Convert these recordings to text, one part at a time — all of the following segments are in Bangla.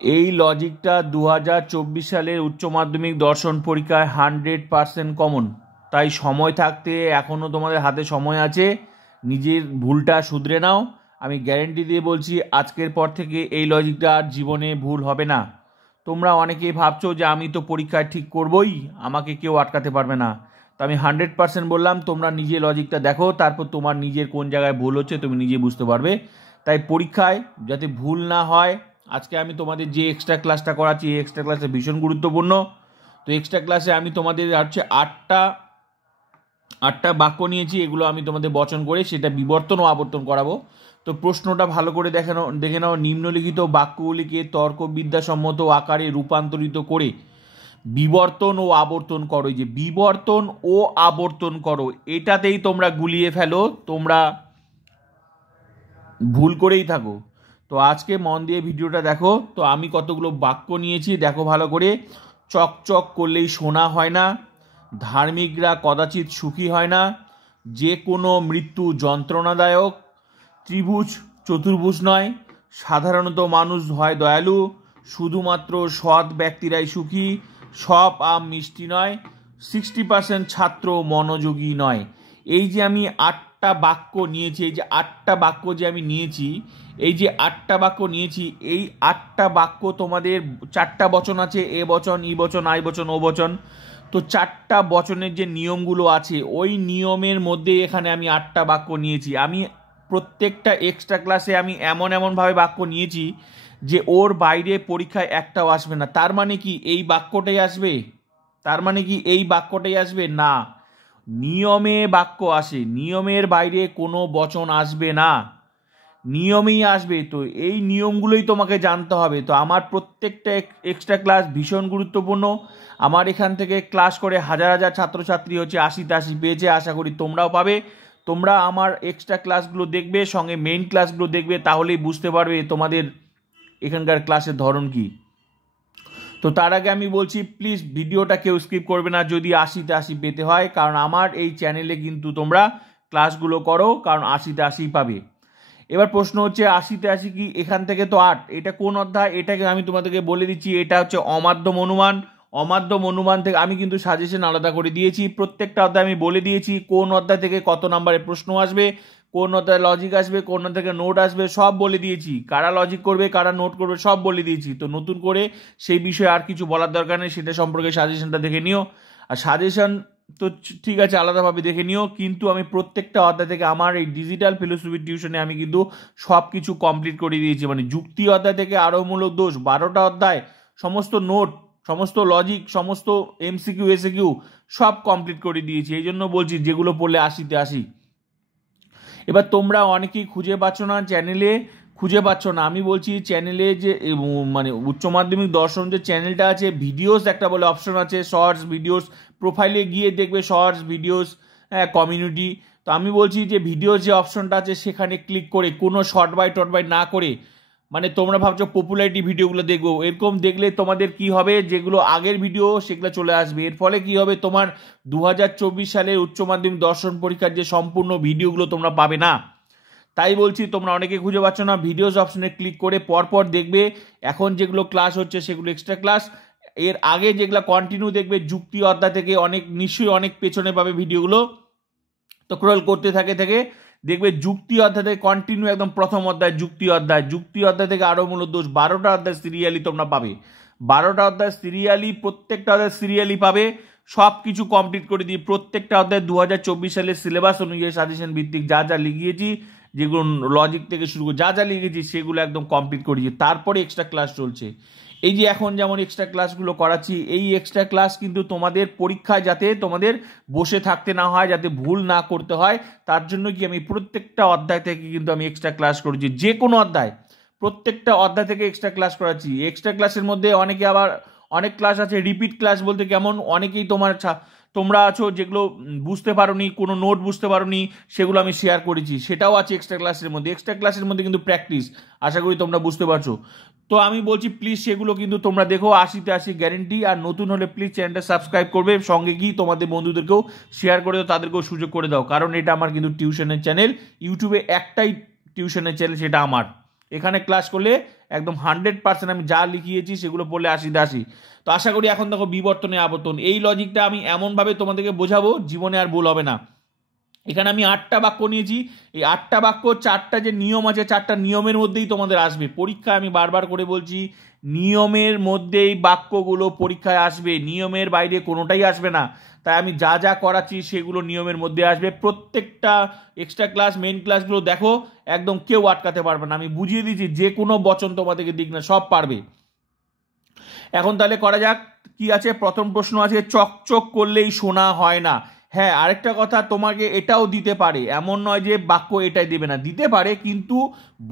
এই লজিকটা 2024 সালের উচ্চ মাধ্যমিক দর্শন পরীক্ষায় 100% কমন। তাই সময় থাকতে এখনও তোমাদের হাতে সময় আছে, নিজের ভুলটা শুধরে নাও। আমি গ্যারেন্টি দিয়ে বলছি আজকের পর থেকে এই লজিকটা আর জীবনে ভুল হবে না। তোমরা অনেকেই ভাবছো যে আমি তো পরীক্ষায় ঠিক করবই, আমাকে কেউ আটকাতে পারবে না। তো আমি 100% বললাম, তোমরা নিজে লজিকটা দেখো, তারপর তোমার নিজের কোন জায়গায় ভুল হচ্ছে তুমি নিজে বুঝতে পারবে। তাই পরীক্ষায় যাতে ভুল না হয়, আজকে আমি তোমাদের যে এক্সট্রা ক্লাসটা করাচ্ছি এই এক্সট্রা ক্লাসটা ভীষণ গুরুত্বপূর্ণ। তো এক্সট্রা ক্লাসে আমি তোমাদের হচ্ছে আটটা বাক্য নিয়েছি, এগুলো আমি তোমাদের বচন করে সেটা বিবর্তন ও আবর্তন করাবো। তো প্রশ্নটা ভালো করে দেখে নাও। নিম্নলিখিত বাক্যগুলিকে তর্কবিদ্যাসম্মত আকারে রূপান্তরিত করে বিবর্তন ও আবর্তন করো। এই যে বিবর্তন ও আবর্তন করো, এটাতেই তোমরা গুলিয়ে ফেলো, তোমরা ভুল করেই থাকো। তো আজকে মন দিয়ে ভিডিওটা দেখো। তো আমি কতগুলো বাক্য নিয়েছি দেখো ভালো করে। চকচক করলেই সোনা হয় না, ধার্মিকরা কদাচিৎ সুখী হয় না, যে কোনো মৃত্যু যন্ত্রণাদায়ক, ত্রিভুজ চতুর্ভুজ নয়, সাধারণত মানুষ হয় দয়ালু, শুধুমাত্র সৎ ব্যক্তিরাই সুখী, সব আম মিষ্টি নয়, 60% ছাত্র মনোযোগী নয়। এই যে আমি আটটা বাক্য নিয়েছি, এই যে আটটা বাক্য যে আমি নিয়েছি, এই যে আটটা বাক্য নিয়েছি, এই আটটা বাক্য তোমাদের চারটা বচন আছে, এ বচন, ই বচন, আই বচন, ও বচন। তো চারটা বচনের যে নিয়মগুলো আছে ওই নিয়মের মধ্যে এখানে আমি আটটা বাক্য নিয়েছি। আমি প্রত্যেকটা এক্সট্রা ক্লাসে আমি এমনভাবে বাক্য নিয়েছি যে ওর বাইরে পরীক্ষায় একটাও আসবে না। তার মানে কি এই বাক্যটাই আসবে? তার মানে কি এই বাক্যটাই আসবে? না, নিয়মে বাক্য আসে, নিয়মের বাইরে কোনো বচন আসবে না, নিয়মেই আসবে। তো এই নিয়মগুলোই তোমাকে জানতে হবে। তো আমার প্রত্যেকটা এক্সট্রা ক্লাস ভীষণ গুরুত্বপূর্ণ। আমার এখান থেকে ক্লাস করে হাজার হাজার ছাত্রছাত্রী হচ্ছে 80-80 পেয়েছে, আশা করি তোমরাও পাবে। তোমরা আমার এক্সট্রা ক্লাসগুলো দেখবে, সঙ্গে মেইন ক্লাসগুলো দেখবে, তাহলেই বুঝতে পারবে তোমাদের এখানকার ক্লাসের ধরন কি। তো তার আগে আমি বলছি প্লিজ ভিডিওটা কেউ স্কিপ করবে না যদি 80-80 পেতে হয়, কারণ আমার এই চ্যানেলে কিন্তু তোমরা ক্লাসগুলো করো, কারণ 80-80 পাবে। এবার প্রশ্ন হচ্ছে 80-80 কি? এখান থেকে তো 8, এটা কোন অধ্যায়? এটাকে আমি তোমাদেরকে বলে দিচ্ছি, এটা হচ্ছে অমাধ্যম অনুমান। অমাধ্যম অনুমান থেকে আমি কিন্তু সাজেশন আলাদা করে দিয়েছি, প্রত্যেকটা অধ্যায় আমি বলে দিয়েছি কোন অধ্যায় থেকে কত নম্বরের প্রশ্ন আসবে, কোন অধ্যায় লজিক আসবে, কোন অধ্যায় থেকে নোট আসবে, সব বলে দিয়েছি। কারা লজিক করবে, কারা নোট করবে, সব বলে দিয়েছি। তো নতুন করে সেই বিষয়ে আর কিছু বলার দরকার নেই, সেটা সম্পর্কে সাজেশনটা দেখে নিও। আর সাজেশন তো ঠিক আছে আলাদাভাবে দেখে নিও, কিন্তু আমি প্রত্যেকটা অধ্যায় থেকে আমার এই ডিজিটাল ফিলোসফি টিউশনে আমি কিন্তু সব কিছু কমপ্লিট করে দিয়েছি। মানে যুক্তি অধ্যায় থেকে আরোহমূলক দোষ 12টা অধ্যায়, সমস্ত নোট, সমস্ত লজিক, সমস্ত এমসিকিউ এসিকিউ সব কমপ্লিট করে দিয়েছি। এই জন্য বলছি যেগুলো পড়লে 80-তে 80। এবার তোমরা অনেকেই খুঁজে পাচ্ছ না, চ্যানেলে খুঁজে পাচ্ছ না। আমি বলছি চ্যানেলে যে মানে উচ্চ মাধ্যমিক দর্শন যে চ্যানেলটা আছে, ভিডিওস একটা বলে অপশন আছে, শর্টস ভিডিওস, প্রোফাইলে গিয়ে দেখবে শর্টস ভিডিওস, হ্যাঁ কমিউনিটি। তো আমি বলছি যে ভিডিওস যে অপশনটা আছে সেখানে ক্লিক করে কোনো শর্ট বাই না করে, মানে তোমরা ভাবছো পপুলারিটি ভিডিওগুলো দেখবো, এরকম দেখলে তোমাদের কি হবে, যেগুলো আগের ভিডিও সেগুলো চলে আসবে। এর ফলে কি হবে, তোমার 2024 সালের উচ্চ মাধ্যমিক দর্শন পরীক্ষার যে সম্পূর্ণ ভিডিওগুলো তোমরা পাবে না। তাই বলছি তোমরা অনেকে খুঁজে পাচ্ছ না, ভিডিওস অপশনে ক্লিক করে পরপর দেখবে। এখন যেগুলো ক্লাস হচ্ছে সেগুলো এক্সট্রা ক্লাস, এর আগে যেগুলো কন্টিনিউ দেখবে যুক্তি অধ্যায় থেকে অনেক, নিশ্চয়ই অনেক পেছনে পাবে ভিডিওগুলো। তো ক্রল করতে থাকে দেখবে যুক্তি অধ্যায় থেকে কন্টিনিউ একদম প্রথম অধ্যায় যুক্তি অধ্যায় থেকে আরো মূলত দোষ 12টা অধ্যায় সিরিয়ালি তোমরা পাবে, 12টা অধ্যায় সিরিয়ালি, প্রত্যেকটা অধ্যায় সিরিয়ালি পাবে। সব কিছু কমপ্লিট করে দিয়ে প্রত্যেকটা অধ্যায় 2024 সালের সিলেবাস অনুযায়ী সাজেশন ভিত্তিক যা যা লিখিয়েছি, যেগুলো লজিক থেকে শুরু করে যা যা লিখেছি সেগুলো একদম কমপ্লিট করেছি। তারপরে এক্সট্রা ক্লাস চলছে। এই যে এখন যেমন এক্সট্রা ক্লাসগুলো করাচ্ছি, এই এক্সট্রা ক্লাস কিন্তু তোমাদের পরীক্ষায় যাতে তোমাদের বসে থাকতে না হয়, যাতে ভুল না করতে হয়, তার জন্য কি আমি প্রত্যেকটা অধ্যায় থেকে কিন্তু আমি এক্সট্রা ক্লাস করেছি। যে কোনো অধ্যায়, প্রত্যেকটা অধ্যায় থেকে এক্সট্রা ক্লাস করাচ্ছি। এক্সট্রা ক্লাসের মধ্যে অনেকে আবার অনেক ক্লাস আছে রিপিট ক্লাস বলতে কেমন, অনেকেই তোমরা আছো যেগুলো বুঝতে পারোনি, কোনো নোট বুঝতে পারোনি, সেগুলো আমি শেয়ার করেছি, সেটাও আছে এক্সট্রা ক্লাসের মধ্যে। এক্সট্রা ক্লাসের মধ্যে কিন্তু প্র্যাকটিস, আশা করি তোমরা বুঝতে পারছো। তো আমি বলছি প্লিজ সেগুলো কিন্তু তোমরা দেখো, 80-80 গ্যারেন্টি। আর নতুন হলে প্লিজ চ্যানেলটা সাবস্ক্রাইব করবে, সঙ্গে গিয়ে তোমাদের বন্ধুদেরকেও শেয়ার করে দাও, তাদেরকেও সুযোগ করে দাও, কারণ এটা আমার কিন্তু টিউশনের চ্যানেল। ইউটিউবে একটাই টিউশনের চ্যানেল, সেটা আমার। এখানে ক্লাস করলে একদম 100% আমি যা লিখিয়েছি সেগুলো পড়লে 80-80। তো আশা করি এখন দেখো বিবর্তনে আবর্তন, এই লজিকটা আমি এমনভাবে তোমাদেরকে বোঝাবো জীবনে আর ভুল হবে না। এখানে আমি 8টা বাক্য নিয়েছি, এই 8টা বাক্য 4টা যে নিয়ম আছে 4টা নিয়মের মধ্যেই তোমাদের আসবে পরীক্ষায়। আমি বারবার করে বলছি নিয়মের মধ্যেই বাক্যগুলো পরীক্ষায় আসবে, নিয়মের বাইরে কোনোটাই আসবে না। তাই আমি যা যা করাচ্ছি সেগুলো নিয়মের মধ্যে আসবে। প্রত্যেকটা এক্সট্রা ক্লাস মেইন ক্লাসগুলো দেখো, একদম কেউ আটকাতে পারবে না। আমি বুঝিয়ে দিচ্ছি যে কোনো বচন তোমাদেরকে দিক না, সব পারবে। এখন তাহলে করা যাক কি আছে। প্রথম প্রশ্ন আছে চকচক করলেই সোনা হয় না। হ্যাঁ, আরেকটা কথা তোমাকে এটাও দিতে পারে, এমন নয় যে বাক্য এটাই দেবে না, দিতে পারে, কিন্তু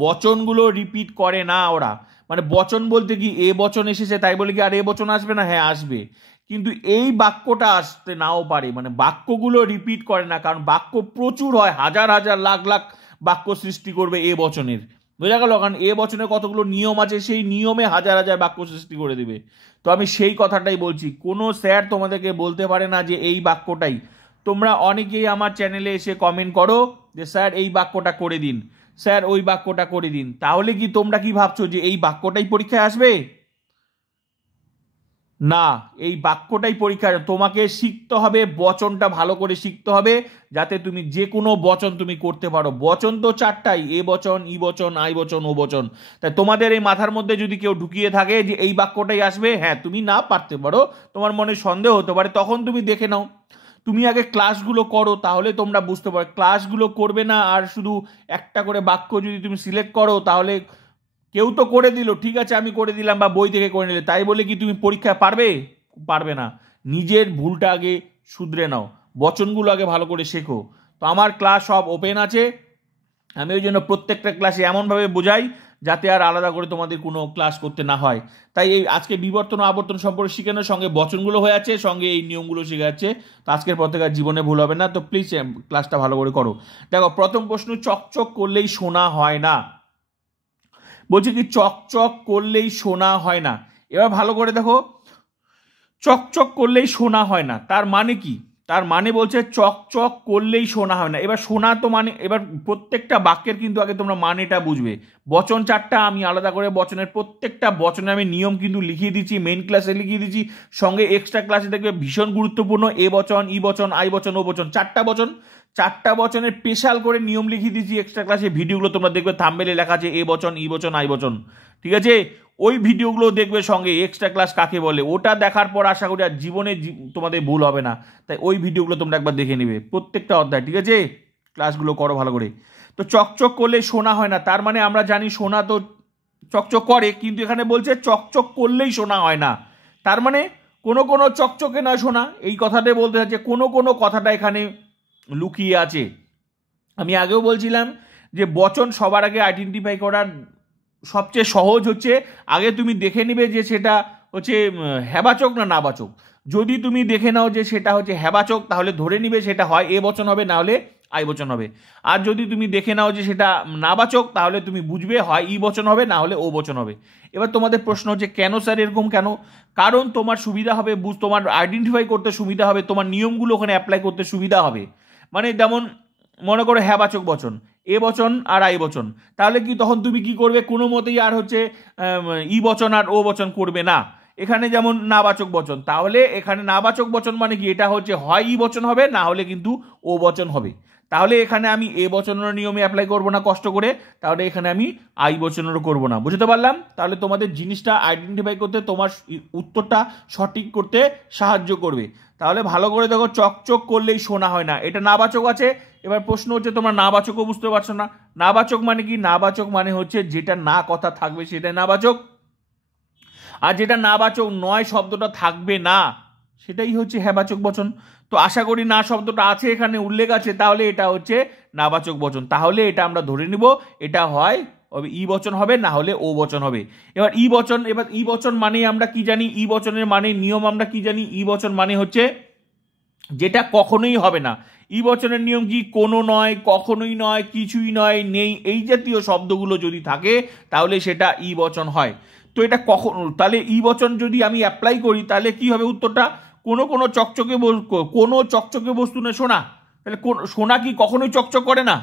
বচনগুলো রিপিট করে না ওরা। মানে বচন বলতে কি এ বচন এসেছে তাই বলে কি আর এ বচন আসবে না? হ্যাঁ আসবে, কিন্তু এই বাক্যটা আসতে নাও পারে। মানে বাক্যগুলো রিপিট করে না, কারণ বাক্য প্রচুর হয়, হাজার হাজার লাখ লাখ বাক্য সৃষ্টি করবে এ বচনের, বোঝা গেল? কারণ এ বচনের কতগুলো নিয়ম আছে, সেই নিয়মে হাজার হাজার বাক্য সৃষ্টি করে দেবে। তো আমি সেই কথাটাই বলছি, কোনো স্যার তোমাদেরকে বলতে পারে না যে এই বাক্যটাই। তোমরা অনেকেই আমার চ্যানেলে এসে কমেন্ট করো যে স্যার এই বাক্যটা করে দিন, স্যার ওই বাক্যটা করে দিন। তাহলে কি তোমরা কি ভাবছো যে এই বাক্যটাই পরীক্ষায় আসবে? না, এই বাক্যটাই পরীক্ষা। তোমাকে শিখতে হবে, বচনটা ভালো করে শিখতে হবে, যাতে তুমি যে কোনো বচন তুমি করতে পারো। বচন তো 4টাই, এ বচন, ই বচন, আই বচন, ও বচন। তাই তোমাদের এই মাথার মধ্যে যদি কেউ ঢুকিয়ে থাকে যে এই বাক্যটাই আসবে, হ্যাঁ তুমি না পারতে পারো, তোমার মনে সন্দেহ হতে পারে, তখন তুমি দেখে নাও। তুমি আগে ক্লাসগুলো করো, তাহলে তোমরা বুঝতে পারো। ক্লাসগুলো করবে না আর শুধু একটা করে বাক্য যদি তুমি সিলেক্ট করো, তাহলে কেউ তো করে দিল, ঠিক আছে আমি করে দিলাম বা বই থেকে করে নিলে, তাই বলে কি তুমি পরীক্ষায় পারবে? পারবে না। নিজের ভুলটা আগে শুধরে নাও, বচনগুলো আগে ভালো করে শেখো। তো আমার ক্লাস সব ওপেন আছে, আমি ওই জন্য প্রত্যেকটা ক্লাসে এমনভাবে বোঝাই যাতে আর আলাদা করে তোমাদের কোনো ক্লাস করতে না হয়। তাই এই আজকে বিবর্তন ও আবর্তন সম্পর্কে শেখানোর সঙ্গে বচনগুলো হয়ে আছে, সঙ্গে এই নিয়মগুলো শেখা যাচ্ছে। তো আজকের পর থেকে আর জীবনে ভুল হবে না। তো প্লিজ ক্লাসটা ভালো করে করো। দেখো প্রথম প্রশ্ন, চকচক করলেই সোনা হয় না। বলছে কি চকচক করলেই সোনা হয় না। এবার ভালো করে দেখো, চকচক করলেই সোনা হয় না তার মানে কি? তার মানে বলছে চকচক করলেই সোনা হয় না। এবার সোনা তো মানে, এবার প্রত্যেকটা বাক্যের কিন্তু আগে তোমরা মানেটা বুঝবে। বচন 4টা আমি আলাদা করে বচনের প্রত্যেকটা বচনে আমি নিয়ম কিন্তু লিখিয়ে দিচ্ছি, মেইন ক্লাসে লিখিয়ে দিচ্ছি, সঙ্গে এক্সট্রা ক্লাসে দেখবে ভীষণ গুরুত্বপূর্ণ এ বচন, ই বচন, আই বচন, ও বচন, 4টা বচন, 4টা বচনের স্পেশাল করে নিয়ম লিখিয়ে দিচ্ছি এক্সট্রা ক্লাসে। ভিডিওগুলো তোমরা দেখবে থাম্বনেলে লেখা আছে এ বচন, ই বচন, আই বচন, ঠিক আছে? ওই ভিডিওগুলো দেখবে সঙ্গে, এক্সট্রা ক্লাস কাকে বলে, ওটা দেখার পর আশা করি আর জীবনে তোমাদের ভুল হবে না। তাই ওই ভিডিওগুলো তোমরা একবার দেখে নেবে প্রত্যেকটা অধ্যায়, ঠিক আছে? ক্লাসগুলো করো ভালো করে। তো চকচক করলে সোনা হয় না, তার মানে আমরা জানি সোনা তো চকচক করে, কিন্তু এখানে বলছে চকচক করলেই সোনা হয় না। তার মানে কোনো কোনো চকচকে নয় সোনা, এই কথাটাই বলতে চাচ্ছে, কোনো কোনো কথাটা এখানে লুকিয়ে আছে। আমি আগেও বলছিলাম যে বচন সবার আগে আইডেন্টিফাই করার সবচেয়ে সহজ হচ্ছে আগে তুমি দেখে নিবে যে সেটা হচ্ছে হ্যাবাচক না নাবাচক। যদি তুমি দেখে নাও যে সেটা হচ্ছে হ্যাবাচক, তাহলে ধরে নিবে সেটা হয় এ বচন হবে, না হলে আই বচন হবে। আর যদি তুমি দেখে নাও যে সেটা নাবাচক, তাহলে তুমি বুঝবে হয় ই বচন হবে, না হলে ও বচন হবে। এবার তোমাদের প্রশ্ন হচ্ছে কেন স্যার এরকম কেন? কারণ তোমার সুবিধা হবে, তোমার আইডেন্টিফাই করতে সুবিধা হবে, তোমার নিয়মগুলো ওখানে অ্যাপ্লাই করতে সুবিধা হবে। মানে যেমন মনে করো হ্যাবাচক বচন, এ বচন আর আই বচন, তাহলে কি তখন তুমি কি করবে? কোনো মতেই আর হচ্ছে ই বচন আর ও বচন করবে না। এখানে যেমন নাবাচক বচন, তাহলে এখানে নাবাচক বচন মানে কি? এটা হচ্ছে হয় ই বচন হবে, না হলে কিন্তু ও বচন হবে। তাহলে এখানে আমি এ বচনের নিয়মে অ্যাপ্লাই করবো না কষ্ট করে, তাহলে এখানে আমি আই বচনেরও করবো না। বুঝতে পারলাম? তাহলে তোমাদের জিনিসটা আইডেন্টিফাই করতে, তোমার উত্তরটা সঠিক করতে সাহায্য করবে। তাহলে ভালো করে দেখো, চকচক করলেই সোনা হয় না, এটা নাবাচক আছে। এবার প্রশ্ন হচ্ছে তোমরা নাবাচকও বুঝতে পারছো না। নাবাচক মানে কি? নাবাচক মানে হচ্ছে যেটা না কথা থাকবে সেটাই নাবাচক, আর যেটা নাবাচক নয় শব্দটা থাকবে না সেটাই হচ্ছে হ্যাবাচক বচন। তো আশা করি না শব্দটা আছে এখানে উল্লেখ আছে, তাহলে এটা হচ্ছে নাবাচক বচন। তাহলে এটা আমরা ধরে নিব এটা হয় ই বচন হবে, না হলে ও বচন হবে। এবার ই বচন, এবার ই বচন মানে আমরা কি জানি? ই বচনের মানে নিয়ম আমরা কি জানি? ই বচন মানে হচ্ছে যেটা কখনোই হবে না। ই বচনের নিয়ম কি? কোনো নয়, কখনোই নয়, কিছুই নয়, নেই, এই জাতীয় শব্দগুলো যদি থাকে তাহলে সেটা ই বচন হয়। তো এটা কখন, তাহলে ই বচন যদি আমি অ্যাপ্লাই করি তাহলে কি হবে উত্তরটা? কোনো কোনো চকচকে কোনো চকচকে বস্তু না সোনা। তাহলে সোনা কি কখনোই চকচক করে না?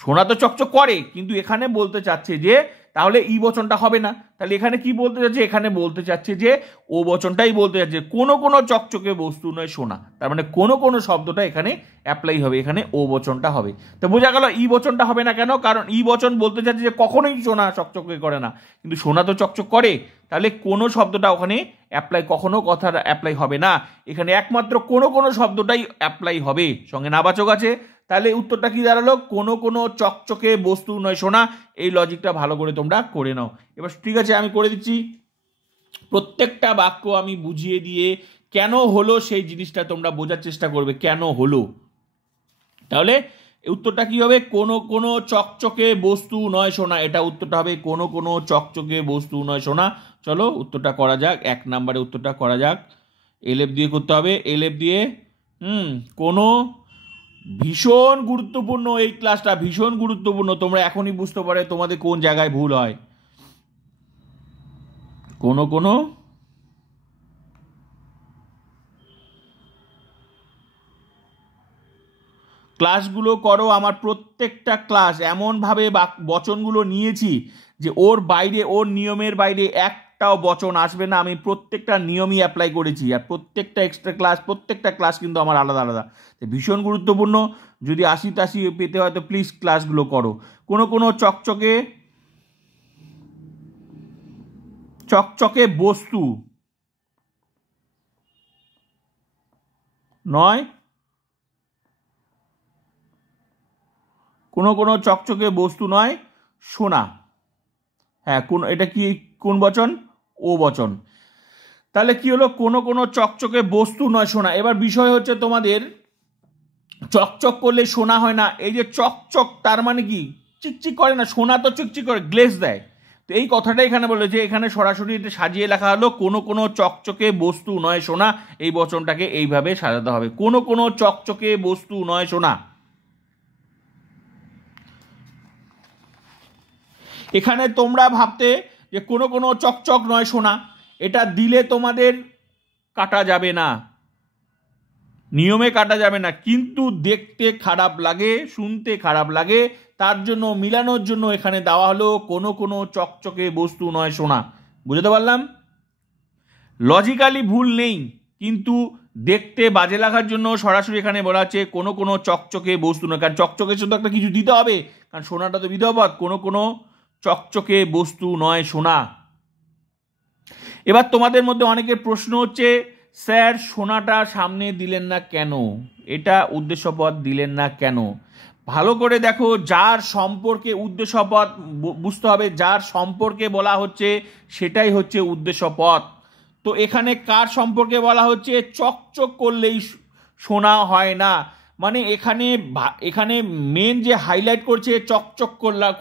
সোনা তো চকচক করে, কিন্তু এখানে বলতে চাচ্ছে যে তাহলে ই বচনটা হবে না। তাহলে এখানে কি বলতে চাচ্ছে, এখানে বলতে চাচ্ছে যে ও বচনটাই বলতে চাচ্ছে কোনো কোনো চকচকে বস্তু নয় সোনা, তার মানে কোনো কোনো শব্দটা এখানে অ্যাপ্লাই হবে, এখানে ও বচনটা হবে। তো বোঝা গেল ই বচনটা হবে না কেন, কারণ ই বচন বলতে চাচ্ছে যে কখনোই সোনা চকচকে করে না, কিন্তু সোনা তো চকচক করে। তাহলে কোনো শব্দটা ওখানে অ্যাপ্লাই, কখনো কথা অ্যাপ্লাই হবে না, এখানে একমাত্র কোনো কোনো শব্দটাই অ্যাপ্লাই হবে, সঙ্গে নাবাচক আছে। তাহলে উত্তরটা কি দাঁড়ালো, কোনো কোনো চকচকে বস্তু নয় সোনা। এই লজিকটা ভালো করে তোমরা করে নাও। এবার ঠিক আছে, আমি করে দিচ্ছি, প্রত্যেকটা বাক্য আমি বুঝিয়ে দিয়ে কেন হলো সেই জিনিসটা তোমরা বোঝার চেষ্টা করবে কেন হলো। তাহলে উত্তরটা কি হবে, কোনো কোনো চকচকে বস্তু নয় সোনা, এটা উত্তরটা হবে কোনো কোনো চকচকে বস্তু নয় সোনা। চলো উত্তরটা করা যাক, 1 নম্বরে উত্তরটা করা যাক। এলএফ দিয়ে করতে হবে, এলএফ দিয়ে কোনো, ভীষণ গুরুত্বপূর্ণ, এই ক্লাসটা ভীষণ গুরুত্বপূর্ণ, তোমরা এখনই বুঝতে পারে তোমাদের কোন জায়গায় ভুল হয়। কোনো কোনো ক্লাসগুলো করো, আমার প্রত্যেকটা ক্লাস এমনভাবে বচনগুলো নিয়েছি যে ওর বাইরে, ওর নিয়মের বাইরে একটাও বচন আসবে না। আমি প্রত্যেকটা নিয়মই অ্যাপ্লাই করেছি, আর প্রত্যেকটা এক্সট্রা ক্লাস, প্রত্যেকটা ক্লাস কিন্তু আমার আলাদা আলাদা, ভীষণ গুরুত্বপূর্ণ। যদি 80-80 পেতে হয় তো প্লিজ ক্লাসগুলো করো। কোনো কোনো চকচকে চকচকে বস্তু নয়, কোনো কোনো চকচকে বস্তু নয় সোনা। হ্যাঁ, কোন, এটা কি কোন বচন, ও বচন। তাহলে কি হলো, কোনো কোনো চকচকে বস্তু নয় সোনা। এবার বিষয় হচ্ছে তোমাদের চকচক করলে সোনা হয় না, এই যে চকচক তার মানে কি চিকচিক করে না, সোনা তো চিকচিক করে, গ্লেজ দেয়। তো এই কথাটা এখানে বলে যে এখানে সরাসরি সাজিয়ে লেখা হলো কোনো কোনো চকচকে বস্তু নয় সোনা, এই বচনটাকে এইভাবে সাজাতে হবে, কোনো কোনো চকচকে বস্তু নয় সোনা। এখানে তোমরা ভাবতে যে কোনো কোনো চকচক নয় সোনা, এটা দিলে তোমাদের কাটা যাবে না, নিয়মে কাটা যাবে না, কিন্তু দেখতে খারাপ লাগে, শুনতে খারাপ লাগে, তার জন্য মিলানোর জন্য এখানে দেওয়া হলো কোনো কোনো চকচকে বস্তু নয় সোনা। বুঝতে পারলাম, লজিক্যালি ভুল নেই, কিন্তু দেখতে বাজে লাগার জন্য সরাসরি এখানে বলা হচ্ছে কোনো কোনো চকচকে বস্তু নয়, কারণ চকচকের সাথে একটা কিছু দিতে হবে, কারণ সোনাটা তো বিধবাদ, কোনো কোনো চকচকে বস্তু নয় সোনা। এবার তোমাদের মধ্যে অনেকের প্রশ্ন হচ্ছে, স্যার সোনাটা সামনে দিলেন না কেন, এটা উদ্দেশ্যপদ দিলেন না কেন? ভালো করে দেখো, যার সম্পর্কে উদ্দেশ্যপদ বুঝতে হবে, যার সম্পর্কে বলা হচ্ছে সেটাই হচ্ছে উদ্দেশ্যপদ। তো এখানে কার সম্পর্কে বলা হচ্ছে, চকচক করলেই সোনা হয় না, মানে এখানে এখানে মেন যে হাইলাইট করছে চকচক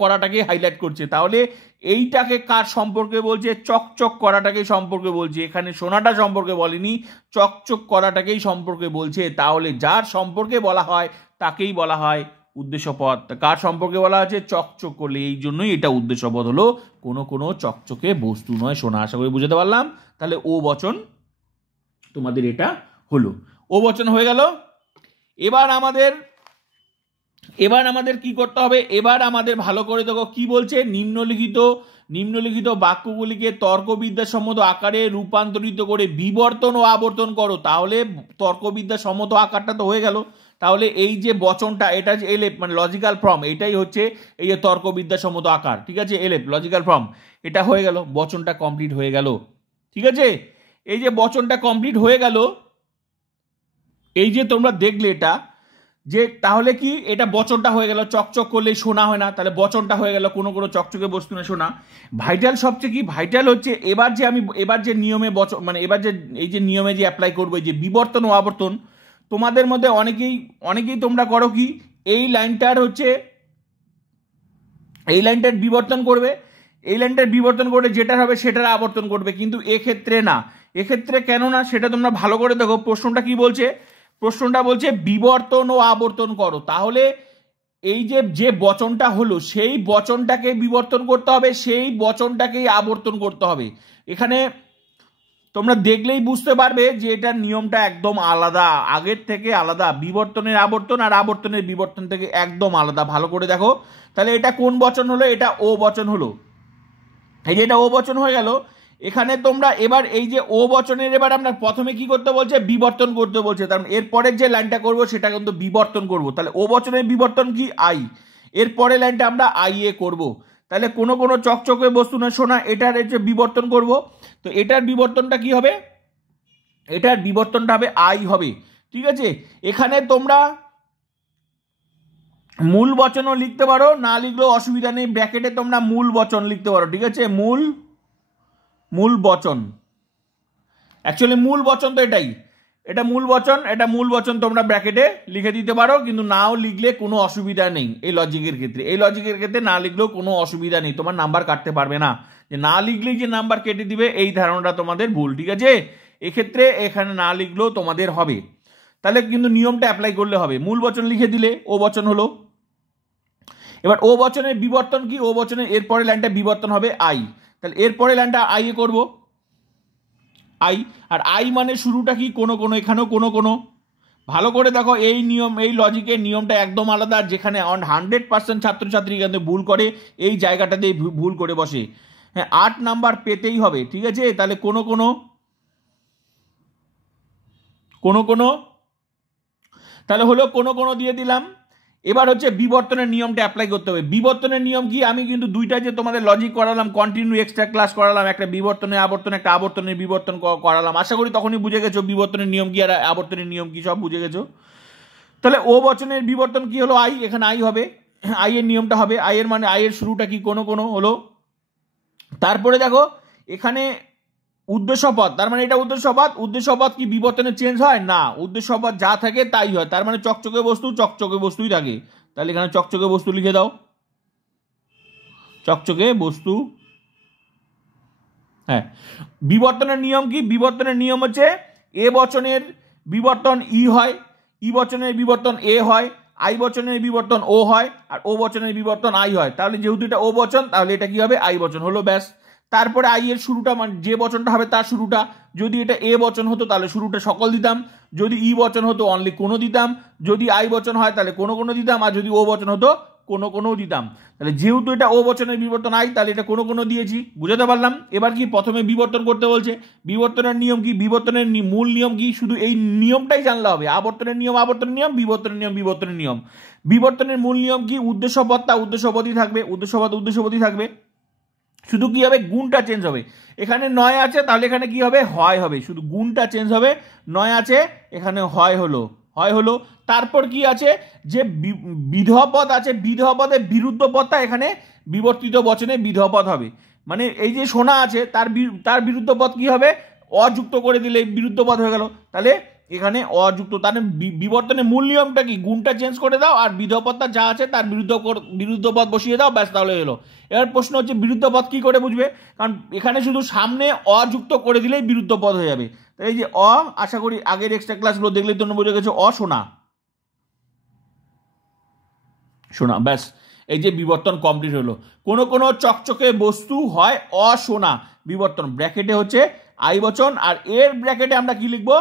করাটাকে হাইলাইট করছে, তাহলে এইটাকে কার সম্পর্কে বলছে, চকচক করাটাকে সম্পর্কে বলছে, এখানে সোনাটা সম্পর্কে বলেনি, চকচক করাটাকেই সম্পর্কে বলছে। তাহলে যার সম্পর্কে বলা হয় তাকেই বলা হয় উদ্দেশ্যপদ। কার সম্পর্কে বলা আছে, চকচক করলে, এই জন্যই এটা উদ্দেশ্যপদ হলো কোনো কোনো চকচকে বস্তু নয় সোনা। আশা করি বুঝতে পারলাম। তাহলে ও বচন তোমাদের এটা হলো, ও বচন হয়ে গেল। এবার আমাদের কি করতে হবে, এবার আমাদের ভালো করে দেখো কি বলছে, নিম্নলিখিত বাক্যগুলিকে তর্কবিদ্যাসম্মত আকারে রূপান্তরিত করে বিবর্তন ও আবর্তন করো। তাহলে তর্কবিদ্যাসম্মত আকারটা তো হয়ে গেল, তাহলে এই যে বচনটা, এটা যে এলএফ মানে লজিক্যাল ফর্ম, এটাই হচ্ছে এই যে তর্কবিদ্যাসম্মত আকার, ঠিক আছে, এলএফ লজিক্যাল ফর্ম, এটা হয়ে গেল, বচনটা কমপ্লিট হয়ে গেল, ঠিক আছে। এই যে বচনটা কমপ্লিট হয়ে গেল, এই যে তোমরা দেখলে এটা, যে তাহলে কি এটা বচনটা হয়ে গেল, চকচক করলেই সোনা হয় না, তাহলে বচনটা হয়ে গেল কোনো কোনো চকচকে বস্তু না সোনা। ভাইটাল সবচেয়ে কি ভাইটাল হচ্ছে, এবার যে নিয়মে বচন মানে এবার যে এই যে নিয়মে যে অ্যাপ্লাই করবো, যে বিবর্তন ও আবর্তন, তোমাদের মধ্যে অনেকেই তোমরা করো কি, এই লাইনটার বিবর্তন করবে, এই লাইনটার বিবর্তন করে যেটা হবে সেটার আবর্তন করবে, কিন্তু এক্ষেত্রে না। এক্ষেত্রে কেন না সেটা তোমরা ভালো করে দেখো, প্রশ্নটা কি বলছে, প্রশ্নটা বলছে বিবর্তন ও আবর্তন করো। তাহলে এই যে বচনটা হলো সেই বচনটাকে বিবর্তন করতে হবে, সেই বচনটাকেই আবর্তন করতে হবে। এখানে তোমরা দেখলেই বুঝতে পারবে যে এটার নিয়মটা একদম আলাদা, আগের থেকে আলাদা। বিবর্তনের আবর্তন আর আবর্তনের বিবর্তন থেকে একদম আলাদা। ভালো করে দেখো তাহলে এটা কোন বচন হলো, এটা ও বচন হলো। এই যে এটা ও বচন হয়ে গেল। এখানে তোমরা এবার এই যে ও বচনের এবার আমরা প্রথমে কি করতে বলছে, বিবর্তন করতে বলছে। তার মানে এরপরের যে লাইনটা করবো সেটা কিন্তু বিবর্তন করব। তাহলে ও বচনের বিবর্তন কি, আই। এরপরের লাইনটা আমরা আই এ করবো। তাহলে কোনো কোনো চকচকে বস্তু না সোনা, এটার যে বিবর্তন করব। তো এটার বিবর্তনটা কি হবে, এটার বিবর্তনটা হবে আই হবে। ঠিক আছে, এখানে তোমরা মূল বচনও লিখতে পারো, না লিখলেও অসুবিধা নেই, ব্র্যাকেটে তোমরা মূল বচন লিখতে পারো। ঠিক আছে, মূল বচন, অ্যাকচুয়ালি মূল বচন তো এটাই, এটা মূল বচন, এটা মূল বচন তোমরা ব্র্যাকেটে লিখে দিতে পারো, কিন্তু নাও লিখলে কোনো অসুবিধা নেই। এই লজিকের ক্ষেত্রে, এই লজিকের ক্ষেত্রে না লিখলেও কোনো অসুবিধা নেই, তোমার নাম্বার কাটতে পারবে না। যে না লিখলেই যে নাম্বার কেটে দিবে এই ধারণাটা তোমাদের ভুল। ঠিক আছে, এক্ষেত্রে এখানে না লিখলেও তোমাদের হবে। তাহলে কিন্তু নিয়মটা অ্যাপ্লাই করলে হবে। মূল বচন লিখে দিলে ও বচন হলো। এবার ও বচনের বিবর্তন কি, ও বচনের এরপরে লাইনটা বিবর্তন হবে আই। তাহলে এরপরে লাইনটা আই এ করবো, আই। আর আই মানে শুরুটা কি, কোনো কোনো, এখানেও কোনো কোনো। ভালো করে দেখো এই নিয়ম, এই লজিকের নিয়মটা একদম আলাদা। যেখানে 100% ছাত্রছাত্রী কিন্তু ভুল করে, এই জায়গাটাতেই ভুল করে বসে। হ্যাঁ, 8 নাম্বার পেতেই হবে। ঠিক আছে, তাহলে কোনো কোনো, তাহলে হলো কোনো কোনো দিয়ে দিলাম। এবার হচ্ছে বিবর্তনের নিয়মটা অ্যাপ্লাই করতে হবে। বিবর্তনের নিয়ম কি, আমি কিন্তু দুইটা যে তোমাদের লজিক করালাম, কন্টিনিউ এক্সট্রা ক্লাস করালাম, একটা বিবর্তনের আবর্তন, একটা আবর্তনের বিবর্তন করালাম। আশা করি তখনই বুঝে গেছো বিবর্তনের নিয়ম কি আর আবর্তনের নিয়ম কি, সব বুঝে গেছো। তাহলে ও বচনের বিবর্তন কি হলো, আই। এখানে আই হবে, আই এর নিয়মটা হবে। আই এর মানে আই এর শুরুটা কি, কোনো কোনো হলো। তারপরে দেখো এখানে উদ্দেশ্যপদ, তার মানে এটা উদ্দেশ্যপদ। উদ্দেশ্যপদ কি বিবর্তনে চেঞ্জ হয় না, উদ্দেশ্যপদ যা থাকে তাই হয়। তার মানে চকচকে বস্তু চকচকে বস্তুই থাকে। তাহলে এখানে চকচকে বস্তু লিখে দাও, চকচকে বস্তু। হ্যাঁ, বিবর্তনের নিয়ম কি, বিবর্তনের নিয়ম হচ্ছে এ বচনের বিবর্তন ই হয়, ই বচনের বিবর্তন এ হয়, আই বচনের বিবর্তন ও হয়, আর ও বচনের বিবর্তন আই হয়। তাহলে যেহেতু এটা ও বচন, তাহলে এটা কি হবে, আই বচন হলো, ব্যাস। তারপরে আই এর শুরুটা, মানে যে বচনটা হবে তার শুরুটা, যদি এটা এ বচন হতো তাহলে শুরুটা সকল দিতাম, যদি ই বচন হতো অনলি কোনো দিতাম, যদি আই বচন হয় তাহলে কোনো কোনো দিতাম, আর যদি ও বচন হতো কোনো কোনো দিতাম। তাহলে যেহেতু এটা ও বচনের বিবর্তন আই, তাহলে এটা কোনো কোনো দিয়েছি, বুঝাতে পারলাম। এবার কি প্রথমে বিবর্তন করতে বলছে, বিবর্তনের নিয়ম কি, বিবর্তনের মূল নিয়ম কি, শুধু এই নিয়মটাই জানলে হবে। আবর্তনের নিয়ম আবর্তনের নিয়ম, বিবর্তনের নিয়ম বিবর্তনের নিয়ম। বিবর্তনের মূল নিয়ম কি, উদ্দেশ্যপদটা উদ্দেশ্যপদই থাকবে, উদ্দেশ্যপদ উদ্দেশ্যপদই থাকবে, শুধু কি হবে, গুণটা চেঞ্জ হবে। এখানে 9 আছে, তাহলে এখানে কি হবে, হয় হবে, শুধু গুণটা চেঞ্জ হবে। 9 আছে, এখানে হয় হলো, হয় হলো। তারপর কি আছে, যে বিধেয় পদ আছে, বিধেয় পদের বিরুদ্ধ পদটা এখানে বিবর্তিত বচনে বিধেয় পদ হবে। মানে এই যে সোনা আছে, তার বিরুদ্ধ পদ কি হবে, অযুক্ত করে দিলে বিরুদ্ধ পদ হয়ে গেল। তাহলে এখানে অযুক্ত, তাহলে বিবর্তনের মূল নিয়মটা কি, গুণটা চেঞ্জ করে দাও, আর বিধেয় পদটা যা আছে তার বিরুদ্ধ পদ বসিয়ে দাও, ব্যাস, তাহলে এলো। এবার প্রশ্ন হচ্ছে বিরুদ্ধ পদ কি করে বুঝবে, কারণ এখানে শুধু সামনে অযুক্ত করে দিলেই বিরুদ্ধ পদ হয়ে যাবে। এই যে অ, আশা করি আগের এক্সট্রা ক্লাসগুলো দেখলেই তোমরা বুঝে গেছো, অসোনা, শোনা, ব্যাস। এই যে বিবর্তন কমপ্লিট হলো। কোনো কোনো চকচকে বস্তু হয় অসোনা, বিবর্তন, ব্র্যাকেটে হচ্ছে আই বচন, আর এর ব্র্যাকেটে আমরা কি লিখবো,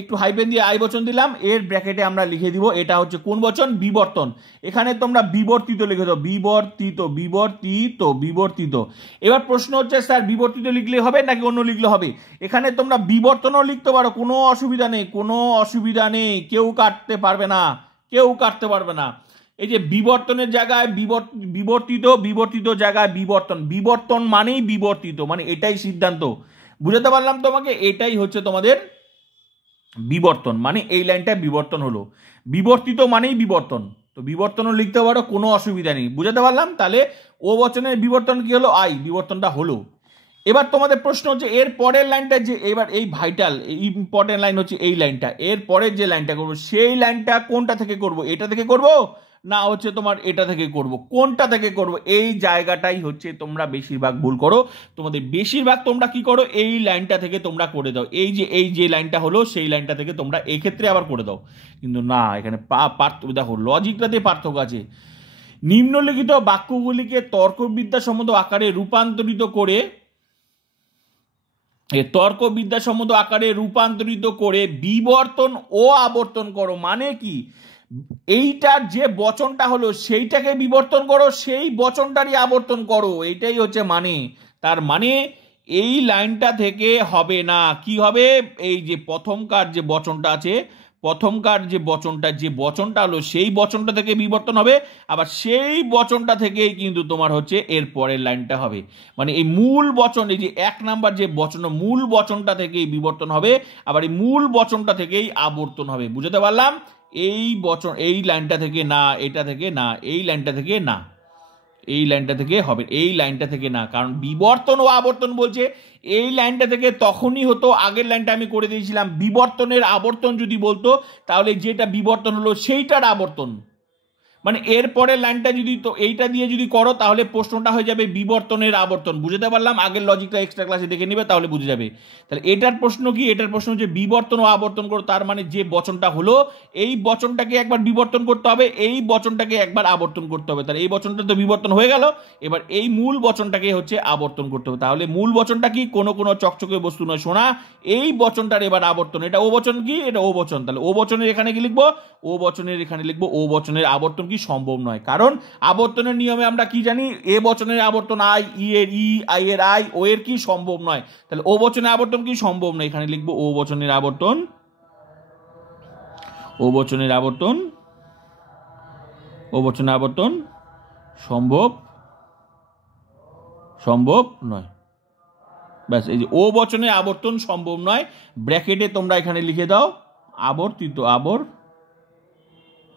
একটু হাইপেন দিয়ে আই বচন দিলাম, এর ব্র্যাকেটে আমরা লিখে দিব এটা হচ্ছে কোন বচন, বিবর্তন। এখানে তোমরা বিবর্তিত লিখে দাও, বিবর্তিত, বিবর্তিত, বিবর্তিত। এবার প্রশ্ন হচ্ছে স্যার বিবর্তিত লিখলে হবে নাকি অন্য লিখলে হবে। এখানে তোমরা বিবর্তনও লিখতে পারো, কোনো অসুবিধা নেই, কোনো অসুবিধা নেই, কেউ কাটতে পারবে না, কেউ কাটতে পারবে না। এই যে বিবর্তনের জায়গায় বিবর্তিত, বিবর্তিত জায়গায় বিবর্তন, বিবর্তন মানেই বিবর্তিত, মানে এটাই সিদ্ধান্ত। বুঝাতে পারলাম তোমাকে, এটাই হচ্ছে তোমাদের বিবর্তন, মানে এই লাইনটা বিবর্তন হলো। বিবর্তিত মানেই বিবর্তন, তো বিবর্তনও লিখতে পারো, কোনো অসুবিধা নেই। বুঝাতে পারলাম। তাহলে ও বচনের বিবর্তন কি হলো, আই, বিবর্তনটা হলো। এবার তোমাদের প্রশ্ন হচ্ছে এর পরের লাইনটা, যে এবার এই ভাইটাল ইম্পর্টেন্ট লাইন হচ্ছে এই লাইনটা, এর পরের যে লাইনটা করবো সেই লাইনটা কোনটা থেকে করব, এটা থেকে করব না হচ্ছে তোমার এটা থেকে করব, কোনটা থেকে করব, এই জায়গাটাই হচ্ছে তোমরা বেশিরভাগ ভুল করো। তোমাদের বেশিরভাগ তোমরা কি করো, এই লাইনটা থেকে তোমরা করে দাও, এই যে লাইনটা হলো সেই লাইনটা থেকে তোমরা এক্ষেত্রে আবার করে দাও, কিন্তু না, এখানে দেখো লজিকটাতে পার্থক্য আছে। নিম্নলিখিত বাক্যগুলিকে তর্কবিদ্যাসম্মত আকারে রূপান্তরিত করে তর্ক বিদ্যাসম্মত আকারে রূপান্তরিত করে বিবর্তন ও আবর্তন করো। মানে কি, এইটার যে বচনটা হলো সেইটাকে বিবর্তন করো, সেই বচনটারই আবর্তন করো, এইটাই হচ্ছে মানে। তার মানে এই লাইনটা থেকে হবে না, কি হবে, এই যে প্রথমকার যে বচনটা আছে, প্রথমকার যে বচনটা হলো সেই বচনটা থেকে বিবর্তন হবে, আবার সেই বচনটা থেকেই কিন্তু তোমার হচ্ছে এর পরের লাইনটা হবে। মানে এই মূল বচন, এই যে 1 নাম্বার যে বচন, মূল বচনটা থেকেই বিবর্তন হবে, আবার এই মূল বচনটা থেকেই আবর্তন হবে। বুঝতে পারলাম? এই বচন, এই লাইনটা থেকে না, এটা থেকে না, এই লাইনটা থেকে না, এই লাইনটা থেকে হবে, এই লাইনটা থেকে না। কারণ বিবর্তন ও আবর্তন বলছে, এই লাইনটা থেকে তখনই হতো, আগের লাইনটা আমি করে দিয়েছিলাম, বিবর্তনের আবর্তন যদি বলতো তাহলে যেটা বিবর্তন হলো সেইটার আবর্তন। মানে এর পরের লাইনটা যদি তো এইটা দিয়ে যদি করো তাহলে প্রশ্নটা হয়ে যাবে বিবর্তনের আবর্তন। বুঝতে পারলাম? আগের লজিকটা এক্সট্রা ক্লাসে দেখে নিবে, তাহলে বুঝে যাবে। তাহলে এটার প্রশ্ন কি, এটার প্রশ্ন হচ্ছে বিবর্তন ও আবর্তন করো, তার মানে যে বচনটা হলো এই বচনটাকে একবার বিবর্তন করতে হবে, এই বচনটাকে একবার আবর্তন করতে হবে। তাহলে এই বচনটা তো বিবর্তন হয়ে গেল, এবার এই মূল বচনটাকে হচ্ছে আবর্তন করতে হবে। তাহলে মূল বচনটা কি, কোনো কোনো চকচকে বস্তু নয় সোনা, এই বচনটার এবার আবর্তন। এটা ও বচন কি, এটা ও বচন। তাহলে ও বচনের এখানে কি লিখবো, ও বচনের এখানে লিখবো ও বচনের আবর্তন কি সম্ভব নয়। কারণ আবর্তনের নিয়মে আমরা কি জানি, এ বচনের আবর্তন আই, ই এর ই, আই এর আই, ও এর কি সম্ভব নয়। তাহলে ও বচনের আবর্তন কি সম্ভব নয়, এখানে লিখবো ও বচনের আবর্তন, ও বচনের আবর্তন, ও বচনের আবর্তন সম্ভব নয়। ব্যাস, এই যে ও বচনের আবর্তন সম্ভব নয়, ব্র্যাকেটে তোমরা এখানে লিখে দাও আবর্তিত,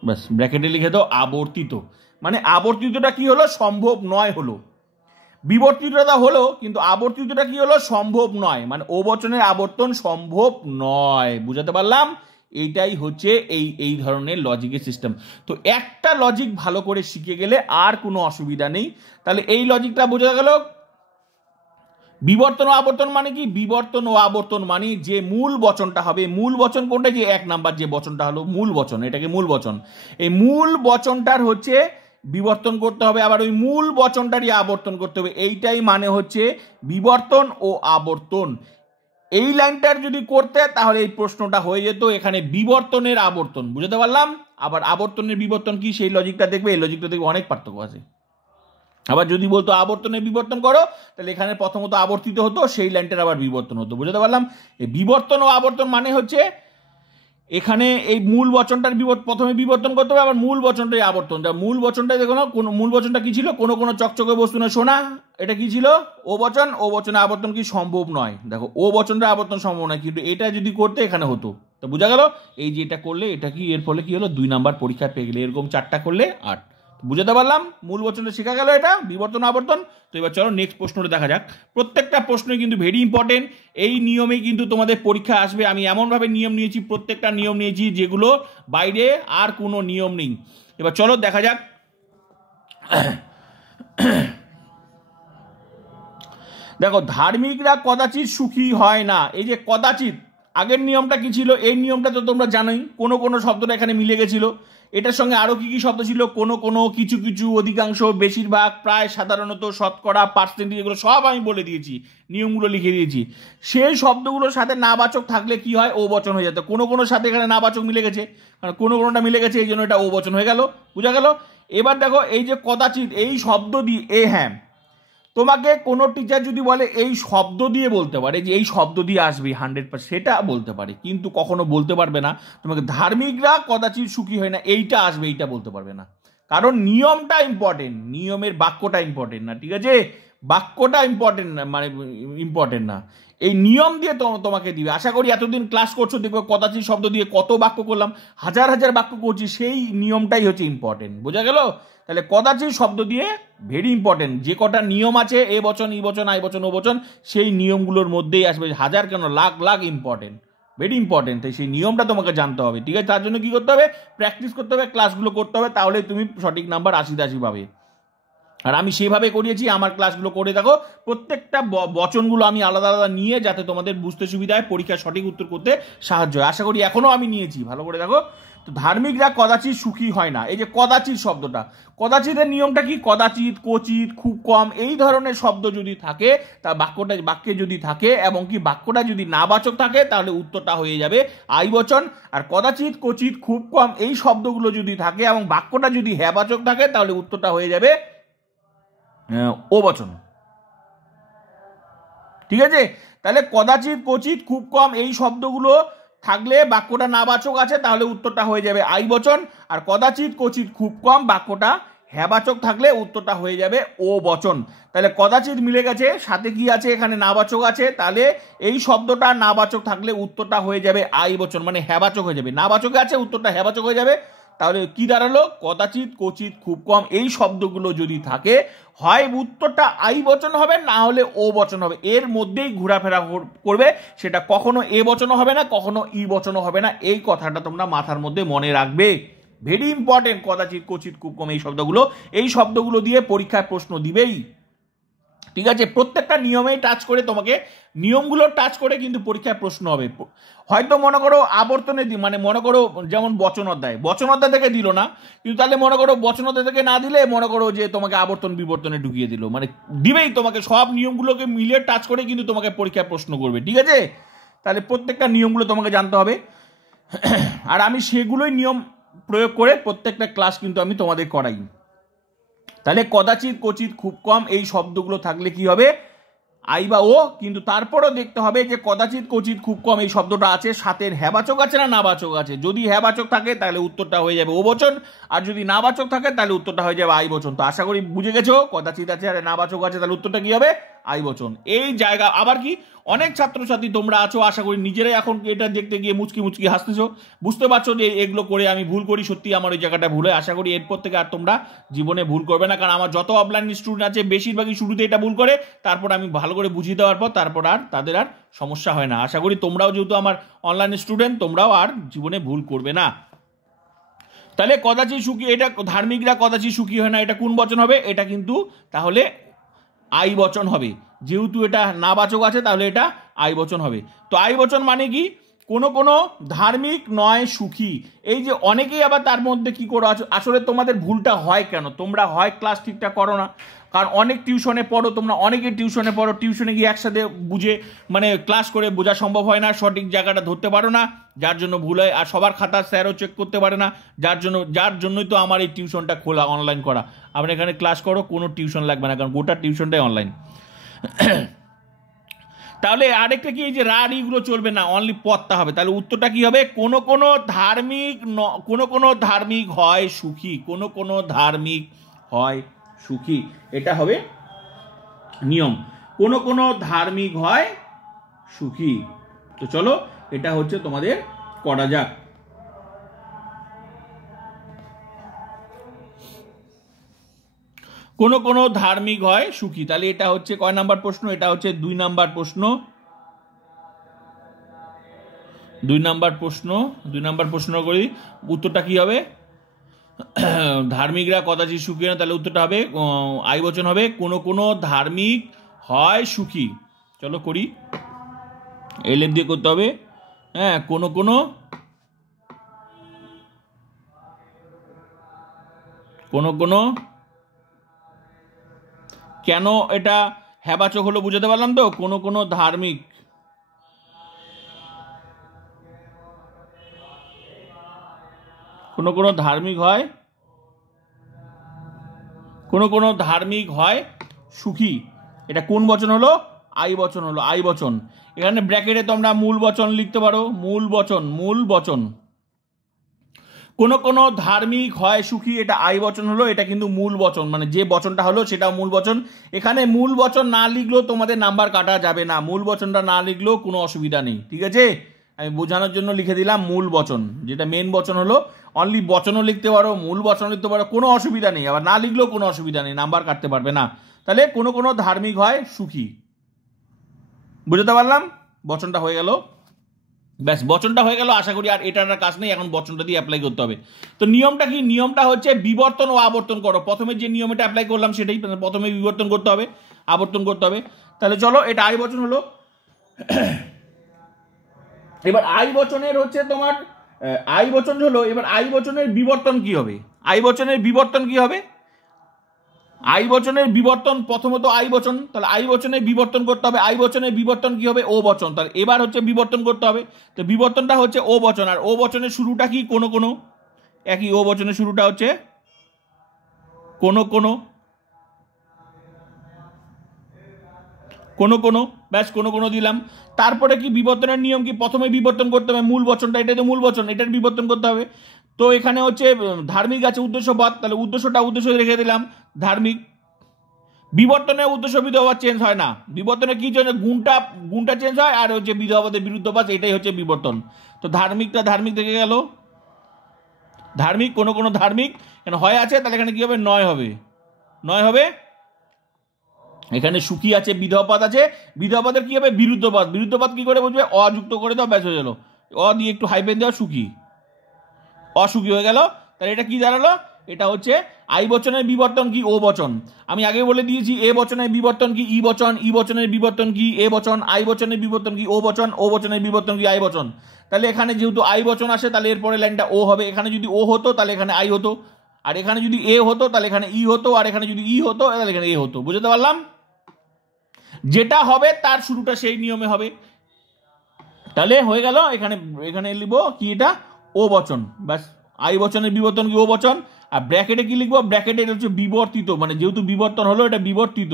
ব্যাস ব্র্যাকেটে লিখে দাও আবর্তিত। মানে আবর্তিতটা কি হলো, সম্ভব নয় হলো। বিবর্তিতটা হলো, কিন্তু আবর্তিতটা কি হলো, সম্ভব নয়। মানে ও বচনের আবর্তন সম্ভব নয়। বুঝাতে পারলাম? এইটাই হচ্ছে এই ধরনের লজিকের সিস্টেম। তো একটা লজিক ভালো করে শিখে গেলে আর কোনো অসুবিধা নেই। তাহলে এই লজিকটা বোঝা গেল। বিবর্তন ও আবর্তন মানে কি, বিবর্তন ও আবর্তন মানে যে মূল বচনটা হবে, মূল বচন কোনটা, যে 1 নাম্বার যে বচনটা হলো মূল বচন, এটাকে মূল বচন, এই মূল বচনটার হচ্ছে বিবর্তন করতে হবে, আবার ওই মূল বচনটারই আবর্তন করতে হবে। এইটাই মানে হচ্ছে বিবর্তন ও আবর্তন। এই লাইনটার যদি করতে তাহলে এই প্রশ্নটা হয়ে যেত এখানে বিবর্তনের আবর্তন। বুঝতে পারলাম? আবার আবর্তনের বিবর্তন কি সেই লজিকটা দেখবে, এই লজিকটা দেখবে অনেক পার্থক্য আছে। আবার যদি বলতো আবর্তনের বিবর্তন করো, তাহলে এখানে প্রথমত আবর্তিত হতো, সেই লাইনটার আবার বিবর্তন হতো। বুঝতে পারলাম? এই বিবর্তন ও আবর্তন মানে হচ্ছে এখানে এই মূল বচনটার প্রথমে বিবর্তন করতে হবে, আবার মূল বচনটাই আবর্তন। যা মূল বচনটাই দেখো না, কোন মূল বচনটা কি ছিল, কোনো কোনো চকচকে বস্তু না সোনা, এটা কি ছিল, ও বচন, ও বচনে আবর্তন কি সম্ভব নয়। দেখো ও বচনটা আবর্তন সম্ভব নয়, কিন্তু এটা যদি করতে এখানে হতো। তো বোঝা গেল? এই যে এটা করলে এটা কি, এর ফলে কি হলো, 2 নাম্বার পরীক্ষা পেয়ে গেলে। এরকম 4টা করলে 8। বুঝতে পারলাম? মূল বচনটা শেখা গেল, এটা বিবর্তন আবর্তন। তো এবার চলো নেক্সট প্রশ্নটা দেখা যাক। প্রত্যেকটা প্রশ্নই কিন্তু ভেরি ইম্পর্টেন্ট, এই নিয়মেই কিন্তু তোমাদের পরীক্ষা আসবে। আমি এমনভাবে নিয়ম নিয়েছি, প্রত্যেকটা নিয়ম নিয়েছি যেগুলো বাইরে আর কোনো নিয়ম নেই। এবার চলো দেখা যাক। দেখো, ধার্মিকরা কদাচিৎ সুখী হয় না। এই যে কদাচিৎ, আগের নিয়মটা কি ছিল, এই নিয়মটা তো তোমরা জানোই, কোনো কোনো শব্দটা এখানে মিলে গেছিল। এটার সঙ্গে আরো কি কি শব্দ ছিল, কোনো কোনো, কিছু কিছু, অধিকাংশ, বেশিরভাগ, প্রায়, সাধারণত, শতকরা, পার্সেন্টেজ, এগুলো সব আমি বলে দিয়েছি, নিয়মগুলো লিখে দিয়েছি। সেই শব্দগুলোর সাথে নাবাচক থাকলে কি হয়, ও বচন হয়ে যেত। কোনো কোনো সাথে এখানে নাবাচক মিলে গেছে, কারণ কোনো কোনোটা মিলে গেছে, এই জন্য এটা ও বচন হয়ে গেল। বুঝা গেল? এবার দেখো, এই যে কদাচিৎ, এই শব্দ দিয়ে, হ্যাঁ, তোমাকে কোনো টিচার যদি বলে এই শব্দ দিয়ে বলতে পারে, যে এই শব্দ দিয়ে আসবে 100%, সেটা বলতে পারে, কিন্তু কখনো বলতে পারবে না তোমাকে ধার্মিকরা কদাচিৎ সুখী হয় না, এইটা আসবে, এইটা বলতে পারবে না। কারণ নিয়মটা ইম্পর্টেন্ট, নিয়মের বাক্যটা ইম্পর্টেন্ট না। ঠিক আছে? বাক্যটা ইম্পর্টেন্ট না, মানে ইম্পর্টেন্ট না, এই নিয়ম দিয়ে তোমাকে দিবে। আশা করি এতদিন ক্লাস করছো, দেখবো কদাচিৎ শব্দ দিয়ে কত বাক্য করলাম, হাজার হাজার বাক্য করছি, সেই নিয়মটাই হচ্ছে ইম্পর্টেন্ট। বোঝা গেল? তাহলে কদাচিৎ শব্দ দিয়ে ভেরি ইম্পর্টেন্ট, যে কটা নিয়ম আছে, এ বচন, ই বচন, আই বচন, ও বচন, সেই নিয়মগুলোর মধ্যেই আসবে, হাজার কেন lakh lakh important, very important. তাই সেই নিয়মটা তোমাকে জানতে হবে। ঠিক আছে? তার জন্য কি করতে হবে, প্র্যাকটিস করতে হবে, ক্লাসগুলো করতে হবে, তাহলে তুমি সঠিক নাম্বার 80 পাবে। আর আমি সেভাবে করিয়েছি, আমার ক্লাসগুলো করে দেখো, প্রত্যেকটা বচনগুলো আমি আলাদা আলাদা নিয়ে, যাতে তোমাদের বুঝতে সুবিধা হয়, পরীক্ষার সঠিক উত্তর করতে সাহায্য হয়। আশা করি এখনো আমি নিয়েছি, ভালো করে দেখো। তো ধার্মিকরা কদাচিৎ সুখী হয় না, এই যে কদাচিৎ শব্দটা, কদাচিতের নিয়মটা কি, কদাচিৎ, কচিত, খুব কম এই ধরনের শব্দ যদি থাকে, তা বাক্যে যদি থাকে এবং কি বাক্যটা যদি নাবাচক থাকে তাহলে উত্তরটা হয়ে যাবে আই বচন। আর কদাচিৎ, কচিত, খুব কম এই শব্দগুলো যদি থাকে এবং বাক্যটা যদি হ্যাবাচক থাকে তাহলে উত্তরটা হয়ে যাবে ও বচন। ঠিক আছে, তাহলে কদাচিৎ, কচিত, খুব কম এই শব্দগুলো থাকলে বাক্যটা নাবাচক আছে তাহলে উত্তরটা হয়ে যাবে আই বচন। আর কদাচিৎ, কচিত, খুব কম বাক্যটা হ্যাবাচক থাকলে উত্তরটা হয়ে যাবে ও বচন। তাহলে কদাচিৎ মিলে গেছে, সাথে কি আছে এখানে নাবাচক আছে, তাহলে এই শব্দটা নাবাচক থাকলে উত্তরটা হয়ে যাবে আই বচন, মানে হ্যাবাচক হয়ে যাবে। নাবাচকে আছে উত্তরটা হ্যাবাচক হয়ে যাবে। তাহলে কি দাঁড়ালো, কদাচিৎ, কচিত, খুব কম এই শব্দগুলো যদি থাকে হয় উত্তরটা আই বচন হবে, না হলে ও বচন হবে, এর মধ্যেই ঘোরাফেরা করবে, সেটা কখনো এ বচনও হবে না, কখনো ই বচনও হবে না। এই কথাটা তোমরা মাথার মধ্যে মনে রাখবে, ভেরি ইম্পর্টেন্ট। কদাচিৎ, কচিত, খুব কম এই শব্দগুলো দিয়ে পরীক্ষায় প্রশ্ন দিবেই। ঠিক আছে, প্রত্যেকটা নিয়মেই টাচ করে তোমাকে, নিয়মগুলো টাচ করে কিন্তু পরীক্ষায় প্রশ্ন হবে। হয়তো মনে করো আবর্তনে মানে মনে করো যেমন বচন অধ্যায় থেকে দিল না, কিন্তু তাহলে মনে করো বচন অধ্যায় থেকে না দিলে মনে করো যে তোমাকে আবর্তন বিবর্তনে ঢুকিয়ে দিল, মানে দিবেই তোমাকে, সব নিয়মগুলোকে মিলিয়ে টাচ করে কিন্তু তোমাকে পরীক্ষায় প্রশ্ন করবে। ঠিক আছে, তাহলে প্রত্যেকটা নিয়মগুলো তোমাকে জানতে হবে, আর আমি সেগুলোই নিয়ম প্রয়োগ করে প্রত্যেকটা ক্লাস কিন্তু আমি তোমাদের করাই। তাহলে কদাচিৎ, কচিত, খুব কম এই শব্দগুলো থাকলে কি হবে আই বা ও, কিন্তু তারপরও দেখতে হবে যে কদাচিৎ, কচিত, খুব কম এই শব্দটা আছে, সাথে হ্যাবাচক আছে না নাবাচক আছে। যদি হ্যাবাচক থাকে তাহলে উত্তরটা হয়ে যাবে ও বচন, আর যদি নাবাচক থাকে তাহলে উত্তরটা হয়ে যাবে আই বচন। তো আশা করি বুঝে গেছো, কদাচিৎ আছে আর নাবাচক আছে তাহলে উত্তরটা কি হবে আই বচন। এই জায়গা আবার কি অনেক ছাত্রছাত্রী তোমরা আছো, আশা করি নিজেরাই এখন এটা দেখতে গিয়ে মুচকি মুচকি হাসতেছো, বুঝতে পারছো যে এগুলো করে আমি ভুল করি, সত্যি আমার ওই জায়গাটা ভুল হয়। আশা করি এরপর থেকে আর তোমরা জীবনে ভুল করবে না, কারণ আমার যত অফলাইন স্টুডেন্ট আছে বেশিরভাগই শুরুতে এটা ভুল করে, তারপর আমি ভালো করে বুঝিয়ে দেওয়ার পর তারপর আর তাদের আর সমস্যা হয় না। আশা করি তোমরাও যেহেতু আমার অনলাইন স্টুডেন্ট তোমরাও আর জীবনে ভুল করবে না। তাহলে কদাচিৎ সুখী, এটা ধার্মিকরা কদাচিৎ সুখী হয় না, এটা কোন বচন হবে, এটা কিন্তু তাহলে আই বচন হবে, যেহেতু এটা নাবাচক আছে তাহলে এটা আই বচন হবে। তো আই বচন মানে কি, কোনো ধার্মিক নয় সুখী, এই যে অনেকেই আবার তার মধ্যে কি করো, আসলে তোমাদের ভুলটা হয় কেন, তোমরা হয় ক্লাস ঠিকঠাক করো না, কারণ অনেক টিউশনে পড়ো তোমরা, অনেকে টিউশনে পড়ো, টিউশনে গিয়ে একসাথে বুঝে মানে ক্লাস করে বোঝা সম্ভব হয় না, সঠিক জায়গাটা ধরতে পারো না, যার জন্য ভুল হয়। আর সবার খাতা স্যারও চেক করতে পারে না, যার জন্যই তো আমার এই টিউশনটা খোলা, অনলাইন করা। আমরা এখানে ক্লাস করো, কোনো টিউশন লাগবে না, কারণ গোটা টিউশনটাই অনলাইন। তাহলে আরেকটা কি, এই যে রা রিগুলো চলবে না, অনলি পদটা হবে। তাহলে উত্তরটা কি হবে, কোনো ধার্মিক হয় সুখী, কোনো ধার্মিক হয় সুখী, এটা হবে নিয়ম, কোনো ধার্মিক হয় সুখী। তো চলো এটা হচ্ছে তোমাদের করা যাক। কোনো ধার্মিক হয় সুখী, তাহলে এটা হচ্ছে কয় নাম্বার প্রশ্ন, এটা হচ্ছে 2 নাম্বার প্রশ্ন। 2 নাম্বার প্রশ্ন করি, উত্তরটা কি হবে, ধার্মিকরা কদাচিৎ সুখী হয় না, তাহলে উত্তরটা হবে আই বচন হবে, কোনো ধার্মিক হয় সুখী। চলো করি, এলেন দিয়ে করতে হবে, হ্যাঁ, কোনো কেন এটা হ্যাবাচক হলো বুঝাতে পারলাম তো, কোনো ধার্মিক, কোনো ধার্মিক হয়, কোনো ধার্মিক হয় সুখী, এটা কোন বচন হলো আই বচন হলো, আই বচন। এখানে ব্র্যাকেটে তোমরা মূল বচন লিখতে পারো, মূল বচন। কোনো ধার্মিক হয় সুখী, এটা আই বচন হলো, এটা কিন্তু মূল বচন, মানে যে বচনটা হলো সেটা মূল বচন। এখানে মূল বচন না লিখলেও তোমাদের নাম্বার কাটা যাবে না, মূল বচনটা না লিখলেও কোনো অসুবিধা নেই। ঠিক আছে, আমি বোঝানোর জন্য লিখে দিলাম মূল বচন, যেটা মেন বচন হলো, অনলি বচনও লিখতে পারো, মূল বচন লিখতে পারো, কোনো অসুবিধা নেই, আবার না লিখলেও কোনো অসুবিধা নেই, নাম্বার কাটতে পারবে না। তাহলে কোনো ধার্মিক হয় সুখী, বুঝতে পারলাম, বচনটা হয়ে গেল, ব্যাস বচনটা হয়ে গেল। আশা করি আর এটার কাজ নেই, এখন বচনটা দিয়ে অ্যাপ্লাই করতে হবে। তো নিয়মটা কি, নিয়মটা হচ্ছে বিবর্তন ও আবর্তন করো, প্রথমে যে নিয়মটা অ্যাপ্লাই করলাম সেটাই, প্রথমে বিবর্তন করতে হবে, আবর্তন করতে হবে। তাহলে চলো, এটা আই বচন হলো। এবার আই বচনের হচ্ছে তোমার আই বচন হলো, এবার আই বচনের বিবর্তন কি হবে? আই বচনের বিবর্তন কি হবে? আই বচনের বিবর্তন প্রথমত আই বচন, তাহলে আই বচনের বিবর্তন করতে হবে। আই বচনের বিবর্তন কি হবে? ও বচন। তাহলে এবার হচ্ছে বিবর্তন করতে হবে, তো বিবর্তনটা হচ্ছে ও বচন। আর ও বচনের শুরুটা কি? কোনো কোনো, একই। ও বচনের শুরুটা হচ্ছে কোনো কোনো, কোনো কোনো, ব্যাস কোনো কোনো দিলাম। তারপরে কি বিবর্তনের নিয়ম কি? প্রথমে বিবর্তন করতে হবে মূল বচনটা, এটাই তো মূল বচন, এটার বিবর্তন করতে হবে। তো এখানে হচ্ছে ধার্মিক আছে উদ্দেশ্যপদ, তাহলে উদ্দেশ্যটা উদ্দেশ্য রেখে দিলাম ধার্মিক। বিবর্তনের উদ্দেশ্য বিধবা চেঞ্জ হয় না, বিবর্তনে কি জন্য? গুণটা চেঞ্জ হয়, আর হচ্ছে বিধবাদের বিরুদ্ধবাদ, এটাই হচ্ছে বিবর্তন। তো ধার্মিকটা ধার্মিক থেকে গেল, ধার্মিক কোনো কোনো ধার্মিক, এখানে হয় আছে, তাহলে এখানে কি হবে? নয় হবে, নয় হবে। এখানে সুখী আছে, বিধবাদ আছে, বিধবাদের কি হবে? বিরুদ্ধবাদ। বিরুদ্ধবাদ কি করে বুঝবে? অযুক্ত করে দাও, ব্যাস হয়ে গেল। অ দিয়ে একটু হাইফেন দেওয়া, সুখী, অসুখী হয়ে গেল। তাহলে এটা কি দাঁড়ালো? এটা হচ্ছে আই বচনের বিবর্তন কি? ও বচন। আমি আগে বলে দিয়েছি এ বচনের বিবর্তন কি? ই বচন। ই বচনের বিবর্তন কি? এ বচন। আই বচনের বিবর্তন কি? ও বচন। ও বচনের বিবর্তন কি? আই বচন। তাহলে এখানে যেহেতু আই বচন আসে, তাহলে এরপরে লাইনটা ও হবে। এখানে যদি ও হতো তাহলে এখানে আই হতো, আর এখানে যদি এ হতো তাহলে এখানে ই হতো, আর এখানে যদি ই হতো তাহলে এখানে এ হতো। বুঝতে পারলাম? যেটা হবে তার শুরুটা সেই নিয়মে হবে। তাহলে হয়ে গেল। এখানে এখানে লিখব কি? এটা ও বচন, ব্যাস। আই বচনের বিবর্তন কি? ও বচন। আর ব্র্যাকেটে কি লিখবো? ব্র্যাকেটে এটা হচ্ছে বিবর্তিত, মানে যেহেতু বিবর্তন হলো এটা বিবর্তিত।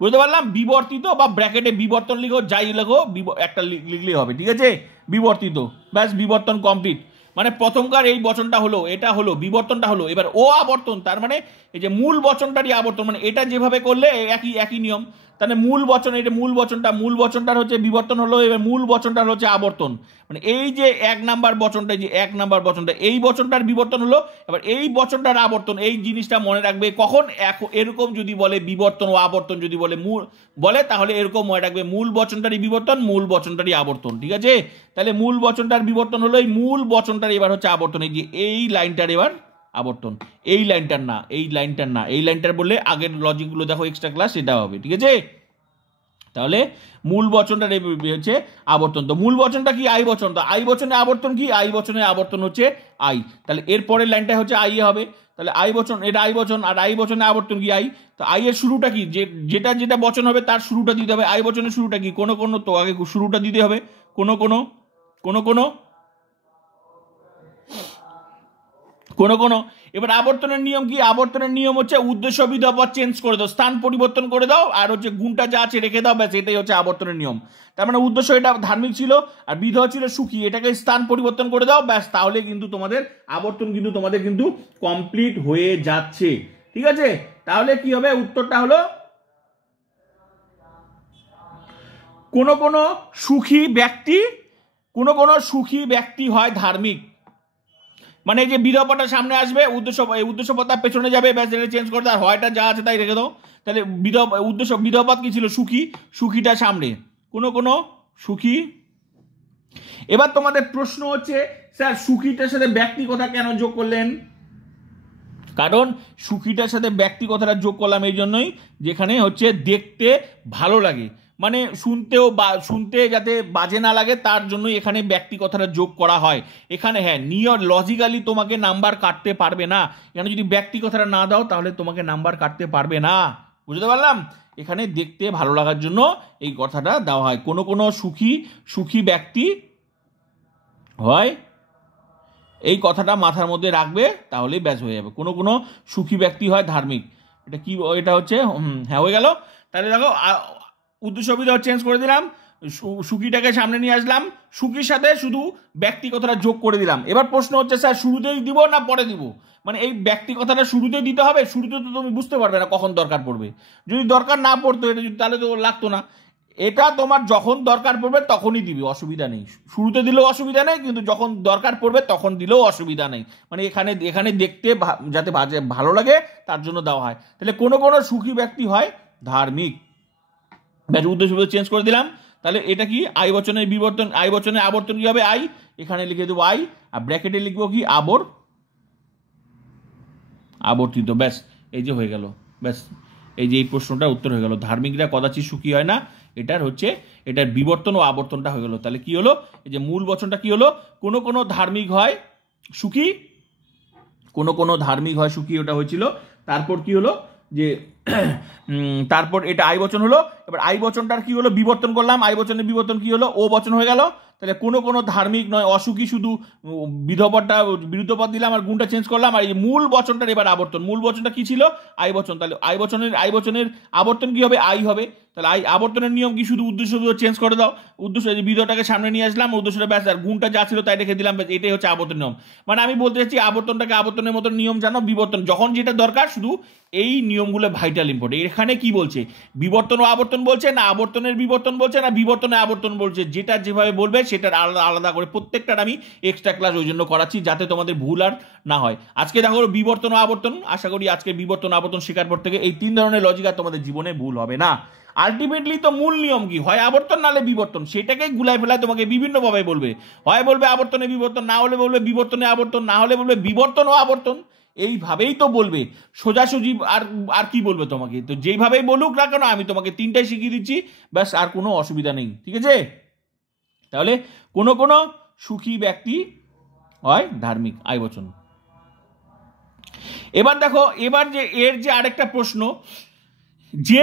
বুঝতে পারলাম? বিবর্তিত, বা ব্র্যাকেটে বিবর্তন লিখো, যাই লেখো একটা লিখলেই হবে, ঠিক আছে? বিবর্তিত, ব্যাস, বিবর্তন কমপ্লিট। মানে প্রথমকার এই বচনটা হলো, এটা হলো বিবর্তনটা হলো। এবার ও আবর্তন, তার মানে এই যে মূল বচনটারই আবর্তন, মানে এটা যেভাবে করলে একই একই নিয়ম। তাহলে মূল বচন, এটা মূল বচনটার হচ্ছে বিবর্তন হলো, এবার মূল বচনটার হচ্ছে আবর্তন। মানে এই যে এক নাম্বার বচনটা, যে এক নাম্বার বচনটা, এই বচনটার বিবর্তন হলো, এবার এই বচনটার আবর্তন। এই জিনিসটা মনে রাখবে, কখন এরকম যদি বলে বিবর্তন ও আবর্তন, যদি বলে মূল বলে, তাহলে এরকম মনে রাখবে, মূল বচনটারই বিবর্তন, মূল বচনটারই আবর্তন, ঠিক আছে? তাহলে মূল বচনটার বিবর্তন হলো, এই মূল বচনটার এবার হচ্ছে আবর্তন। এই যে এই লাইনটার এবার আবর্তন, এই লাইনটার না, এই লাইনটার না, এই লাইনটার বললে আগের লজিকগুলো দেখো এক্সট্রা ক্লাস, সেটা হবে, ঠিক আছে? তাহলে মূল বচনটা হচ্ছে আবর্তন। তো মূল বচনটা কি? আই বচন। তো আই বচনে আবর্তন কি? আই বচনে আবর্তন হচ্ছে আই। তাহলে এরপরের লাইনটা হচ্ছে আই এ হবে। তাহলে আই বচন, এটা আই বচন, আর আই বচনে আবর্তন কি? আই। তো আই এর শুরুটা কি? যেটা যেটা বচন হবে তার শুরুটা দিতে হবে। আই বচনের শুরুটা কি? কোনো কোনো, তো আগে শুরুটা দিতে হবে কোনো কোনো, কোনো কোনো, কোনো কোনো। এবার আবর্তনের নিয়ম কি? আবর্তনের নিয়ম হচ্ছে উদ্দেশ্য বিধবা চেঞ্জ করে দাও, স্থান পরিবর্তন করে দাও, আর হচ্ছে গুণটা যা আছে রেখে দাও, ব্যাস, এটাই হচ্ছে আবর্তনের নিয়ম। তার মানে উদ্দেশ্য এটা ধার্মিক ছিল, আর বিধবা ছিল সুখী, এটাকে স্থান পরিবর্তন করে দাও, ব্যাস, তাহলে কিন্তু তোমাদের আবর্তন কিন্তু তোমাদের কিন্তু কমপ্লিট হয়ে যাচ্ছে, ঠিক আছে? তাহলে কি হবে? উত্তরটা হলো কোন কোন সুখী ব্যক্তি, কোন কোন সুখী ব্যক্তি হয় ধার্মিক। মানে এই যে বিধবাটা সামনে আসবে, উদ্দেশ্যপদ তার পেছনে যাবে, ব্যাস, এটা চেঞ্জ করে দাও, হয়টা যা আছে তাই রেখে দাও। তাহলে বিধবাদ কি ছিল? সুখী, সুখীটা সামনে, কোনো কোনো সুখী। এবার তোমাদের প্রশ্ন হচ্ছে, স্যার সুখীটার সাথে ব্যক্তি কথা কেন যোগ করলেন? কারণ সুখীটার সাথে ব্যক্তি কথাটা যোগ করলাম এই জন্যই, যেখানে হচ্ছে দেখতে ভালো লাগে, মানে শুনতে যাতে বাজে না লাগে, তার জন্যই এখানে ব্যক্তি কথাটা যোগ করা হয়। এখানে হ্যাঁ, লজিক্যালি তোমাকে নাম্বার কাটতে পারবে না, এখানে যদি ব্যক্তি কথাটা না দাও তাহলে তোমাকে নাম্বার কাটতে পারবে না। বুঝতে পারলাম? এখানে দেখতে ভালো লাগার জন্য এই কথাটা দেওয়া হয়। কোনো কোনো সুখী ব্যক্তি হয়, এই কথাটা মাথার মধ্যে রাখবে, তাহলেই ব্যাস হয়ে যাবে। কোনো কোনো সুখী ব্যক্তি হয় ধার্মিক। এটা কি? এটা হচ্ছে হ্যাঁ, হয়ে গেল। তাহলে দেখো, উদ্দেশ্য বিধবা চেঞ্জ করে দিলাম, সুখীটাকে সামনে নিয়ে আসলাম, সুখীর সাথে শুধু ব্যক্তি কথাটা যোগ করে দিলাম। এবার প্রশ্ন হচ্ছে, স্যার শুরুতেই দিব না পরে দিব? মানে এই ব্যক্তি কথাটা শুরুতেই দিতে হবে? শুরুতে তো তুমি বুঝতে পারবে না কখন দরকার পড়বে। যদি দরকার না পড়তো, এটা তাহলে তো লাগতো না। এটা তোমার যখন দরকার পড়বে তখনই দিবি, অসুবিধা নেই। শুরুতে দিলেও অসুবিধা নেই, কিন্তু যখন দরকার পড়বে তখন দিলেও অসুবিধা নেই। মানে এখানে দেখতে যাতে ভালো লাগে তার জন্য দেওয়া হয়। তাহলে কোনো কোনো সুখী ব্যক্তি হয় ধার্মিক, উদ্দেশ্য চেঞ্জ করে দিলাম। তাহলে এটা কি? আই বচনের বিবর্তন, আই বচনের আবর্তন কি হবে? আই। এখানে লিখে দেবো আই, আর ব্র্যাকেটে লিখবো কি? আবর্তিত, ব্যাস, এই যে হয়ে গেল, ব্যাস, এই যে এই প্রশ্নটার উত্তর হয়ে গেল। ধার্মিকরা কদাচিৎ সুখী হয় না, এটার হচ্ছে এটার বিবর্তন ও আবর্তনটা হয়ে গেল। তাহলে কি হলো, এই যে মূল বচনটা কি হলো, কোনো কোনো ধার্মিক হয় সুখী, কোনো কোনো ধার্মিক হয় সুখী, ওটা হয়েছিল। তারপর কি হলো যে তারপর এটা আই বচন হলো। এবার আই বচনটার কি হলো, বিবর্তন করলাম, আই বচনের বিবর্তন কি হলো, ও বচন হয়ে গেল। তাহলে কোনো কোনো ধার্মিক নয় অসুখী, শুধু বিধপদটা বিরুদ্ধপদ দিলাম আর গুণটা চেঞ্জ করলাম। আর এই মূল বচনটার এবার আবর্তন, মূল বচনটা কি ছিল, আই বচন। তাহলে আই বচনের আবর্তন কি হবে, আই হবে। তাহলে আই আবর্তনের নিয়ম কি, শুধু উদ্দেশ্য চেঞ্জ করে দাও, উদ্দেশ্য বিধটাকে সামনে নিয়ে আসলাম, উদ্দেশ্যটা ব্যাস, আর গুণটা যা ছিল তাই রেখে দিলাম, এটাই হচ্ছে আবর্তন নিয়ম। মানে আমি বলতে চাচ্ছি আবর্তনটাকে আবর্তনের মতো নিয়ম জানো, বিবর্তন যখন যেটা দরকার, শুধু এই নিয়মগুলো ভাইটাল ইম্পর্টেন্ট। এখানে কি বলছে, বিবর্তন ও আবর্তন বলছে না আবর্তনের বিবর্তন বলছে না বিবর্তনে আবর্তন বলছে, যেটা যেভাবে বলবে সেটার আলাদা আলাদা করে প্রত্যেকটার আমি এক্সট্রা ক্লাস ওই জন্য করাচ্ছি, যাতে তোমাদের ভুল আর না হয়। আজকে দেখো বিবর্তন ও আবর্তন, আশা করি আজকে বিবর্তন আবর্তন শেখার পর থেকে এই 3 ধরনের লজিক আর তোমাদের জীবনে ভুল হবে না। আলটিমেটলি তো মূল নিয়ম কি, হয় আবর্তন নাহলে বিবর্তন, সেটাকেই গুলায় ফেলায় তোমাকে বিভিন্নভাবে বলবে, হয় বলবে আবর্তনে বিবর্তন, না হলে বলবে বিবর্তনে আবর্তন, না হলে বলবে বিবর্তন ও আবর্তন, এইভাবেই তো বলবে সোজাসুজি। আর আর কি বলবে তোমাকে, তো যেইভাবেই বলুক না কেন আমি তোমাকে 3টাই শিখিয়ে দিচ্ছি, ব্যাস, আর কোনো অসুবিধা নেই, ঠিক আছে। তাহলে কোনো কোনো সুখী ব্যক্তি হয় ধার্মিক, আই বচন। এবার দেখো, এবার যে এর যে আরেকটা প্রশ্ন, যে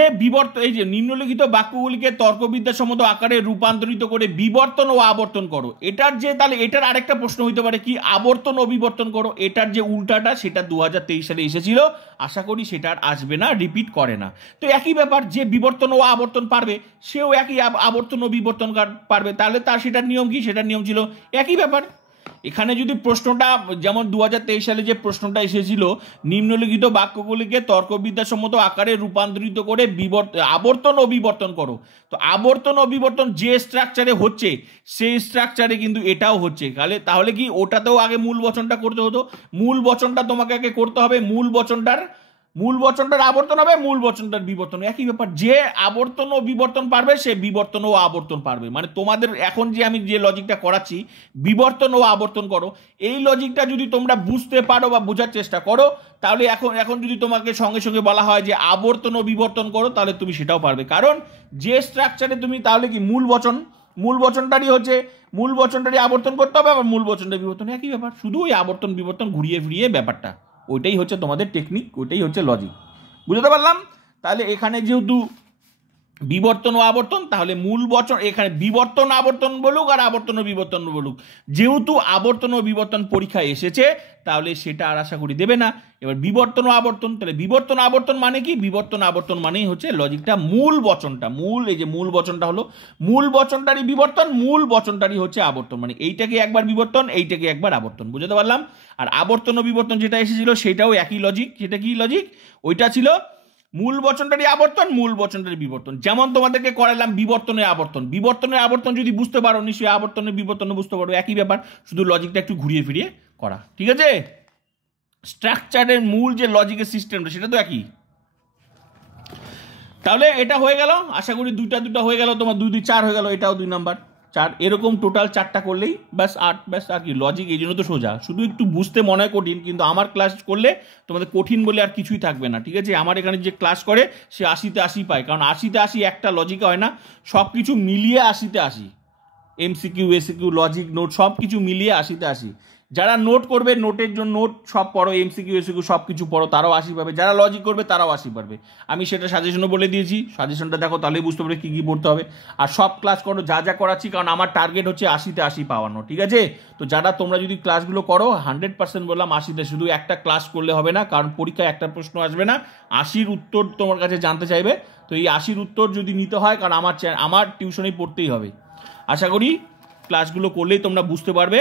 এই যে নিম্নলিখিত বাক্যগুলিকে তর্কবিদ্যাসম্মত আকারে রূপান্তরিত করে বিবর্তন ও আবর্তন করো, এটার যে, তাহলে এটার আরেকটা প্রশ্ন হইতে পারে কি, আবর্তন ও বিবর্তন করো, এটার যে উল্টাটা সেটা 2023 সালে এসেছিল, আশা করি সেটা আর আসবে না, রিপিট করে না। তো একই ব্যাপার, যে বিবর্তন ও আবর্তন পারবে সেও একই আবর্তন ও বিবর্তন পারবে, তাহলে তার সেটার নিয়ম কি, সেটার নিয়ম ছিল একই ব্যাপার। এখানে যদি প্রশ্নটা যেমন 2023 সালে যে প্রশ্নটা এসেছিল, নিম্নলিখিত বাক্যগুলিকে তর্কবিদ্যাসম্মত আকারে রূপান্তরিত করে আবর্তন ও বিবর্তন করো, তো আবর্তন ও বিবর্তন যে স্ট্রাকচারে হচ্ছে সেই স্ট্রাকচারে কিন্তু এটাও হচ্ছে। তাহলে কি ওটাতেও আগে মূল বচনটা করতে হতো, মূল বচনটা তোমাকে আগে করতে হবে, মূল বচনটার আবর্তন হবে, মূল বচনটার বিবর্তন, একই ব্যাপার। যে আবর্তন ও বিবর্তন পারবে সে বিবর্তন ও আবর্তন পারবে। মানে তোমাদের এখন যে আমি যে লজিকটা করাচ্ছি, বিবর্তন ও আবর্তন করো, এই লজিকটা যদি তোমরা বুঝতে পারো বা বোঝার চেষ্টা করো, তাহলে এখন যদি তোমাকে সঙ্গে সঙ্গে বলা হয় যে আবর্তন ও বিবর্তন করো, তাহলে তুমি সেটাও পারবে। কারণ যে স্ট্রাকচারে তুমি, তাহলে কি মূল বচনটারই হচ্ছে, মূল বচনটারই আবর্তন করতে হবে, আবার মূল বচনটা বিবর্তন, একই ব্যাপার, শুধু ওই আবর্তন বিবর্তন ঘুরিয়ে ফিরিয়ে ব্যাপারটা, ওইটাই হচ্ছে তোমাদের টেকনিক, ওইটাই হচ্ছে লজিক, বুঝতে পারলাম। তাহলে এখানে যেহেতু বিবর্তন ও আবর্তন, তাহলে মূল বচন এখানে বিবর্তন আবর্তন বলুক আর আবর্তন ও বিবর্তন বলুক, যেহেতু আবর্তন ও বিবর্তন পরীক্ষায় এসেছে, তাহলে সেটা আর আশা করি দেবে না। এবার বিবর্তন ও আবর্তন, তাহলে বিবর্তন আবর্তন মানে কি, বিবর্তন আবর্তন মানেই হচ্ছে লজিকটা, মূল বচনটা, এই যে মূল বচনটা হলো, মূল বচনটারই বিবর্তন, মূল বচনটারই হচ্ছে আবর্তন, মানে এইটাকে একবার বিবর্তন, এইটাকে একবার আবর্তন, বুঝতে পারলাম। আর আবর্তন ও বিবর্তন যেটা এসেছিল সেটাও একই লজিক, সেটা কি লজিক, ওইটা ছিল মূল বচনটারই আবর্তন, মূল বচনটারই বিবর্তন। যেমন তোমাদেরকে করালাম বিবর্তনের আবর্তন যদি বুঝতে পারো, নিশ্চয়ই আবর্তনের বিবর্তন বুঝতে পারো, একই ব্যাপার, শুধু লজিকটা একটু ঘুরিয়ে ফিরিয়ে করা, ঠিক আছে। স্ট্রাকচারের মূল যে লজিকের সিস্টেমটা সেটা তো একই। তাহলে এটা হয়ে গেল, আশা করি দুটা হয়ে গেল, তোমার 2 2 4 হয়ে গেল, এটাও 2 নাম্বার 4, এরকম টোটাল 4টা করলেই ব্যাস 8, ব্যাস। আর কি লজিক, এই জন্য তো সোজা, শুধু একটু বুঝতে মনে হয় কঠিন, কিন্তু আমার ক্লাস করলে তোমাদের কঠিন বলে আর কিছুই থাকবে না, ঠিক আছে। আমার এখানে যে ক্লাস করে সে 80তে 80 পায়, কারণ 80তে 80 একটা লজিকে হয় না, সব কিছু মিলিয়ে 80তে 80, এমসিকিউ এসিকিউ লজিক নোট সব কিছু মিলিয়ে 80তে 80। যারা নোট করবে, নোটের জন্য নোট সব পড়ো, এমসিকিউ এসিকিউ সব কিছু পড়ো, তারাও 80 পাবে, যারা লজিক করবে তারাও 80 পারবে। আমি সেটা সাজেশনও বলে দিয়েছি, সাজেশনটা দেখো, তাহলেই বুঝতে পারবে কী কী পড়তে হবে। আর সব ক্লাস করো যা যা করাচ্ছি, কারণ আমার টার্গেট হচ্ছে 80তে 80 পাওয়ানো, ঠিক আছে। তো যারা তোমরা যদি ক্লাসগুলো করো, 100% বললাম 80তে, শুধু একটা ক্লাস করলে হবে না, কারণ পরীক্ষায় একটা প্রশ্ন আসবে না, 80র উত্তর তোমার কাছে জানতে চাইবে, তো এই 80র উত্তর যদি নিতে হয়, কারণ আমার টিউশনেই পড়তেই হবে। আশা করি ক্লাসগুলো করলেই তোমরা বুঝতে পারবে।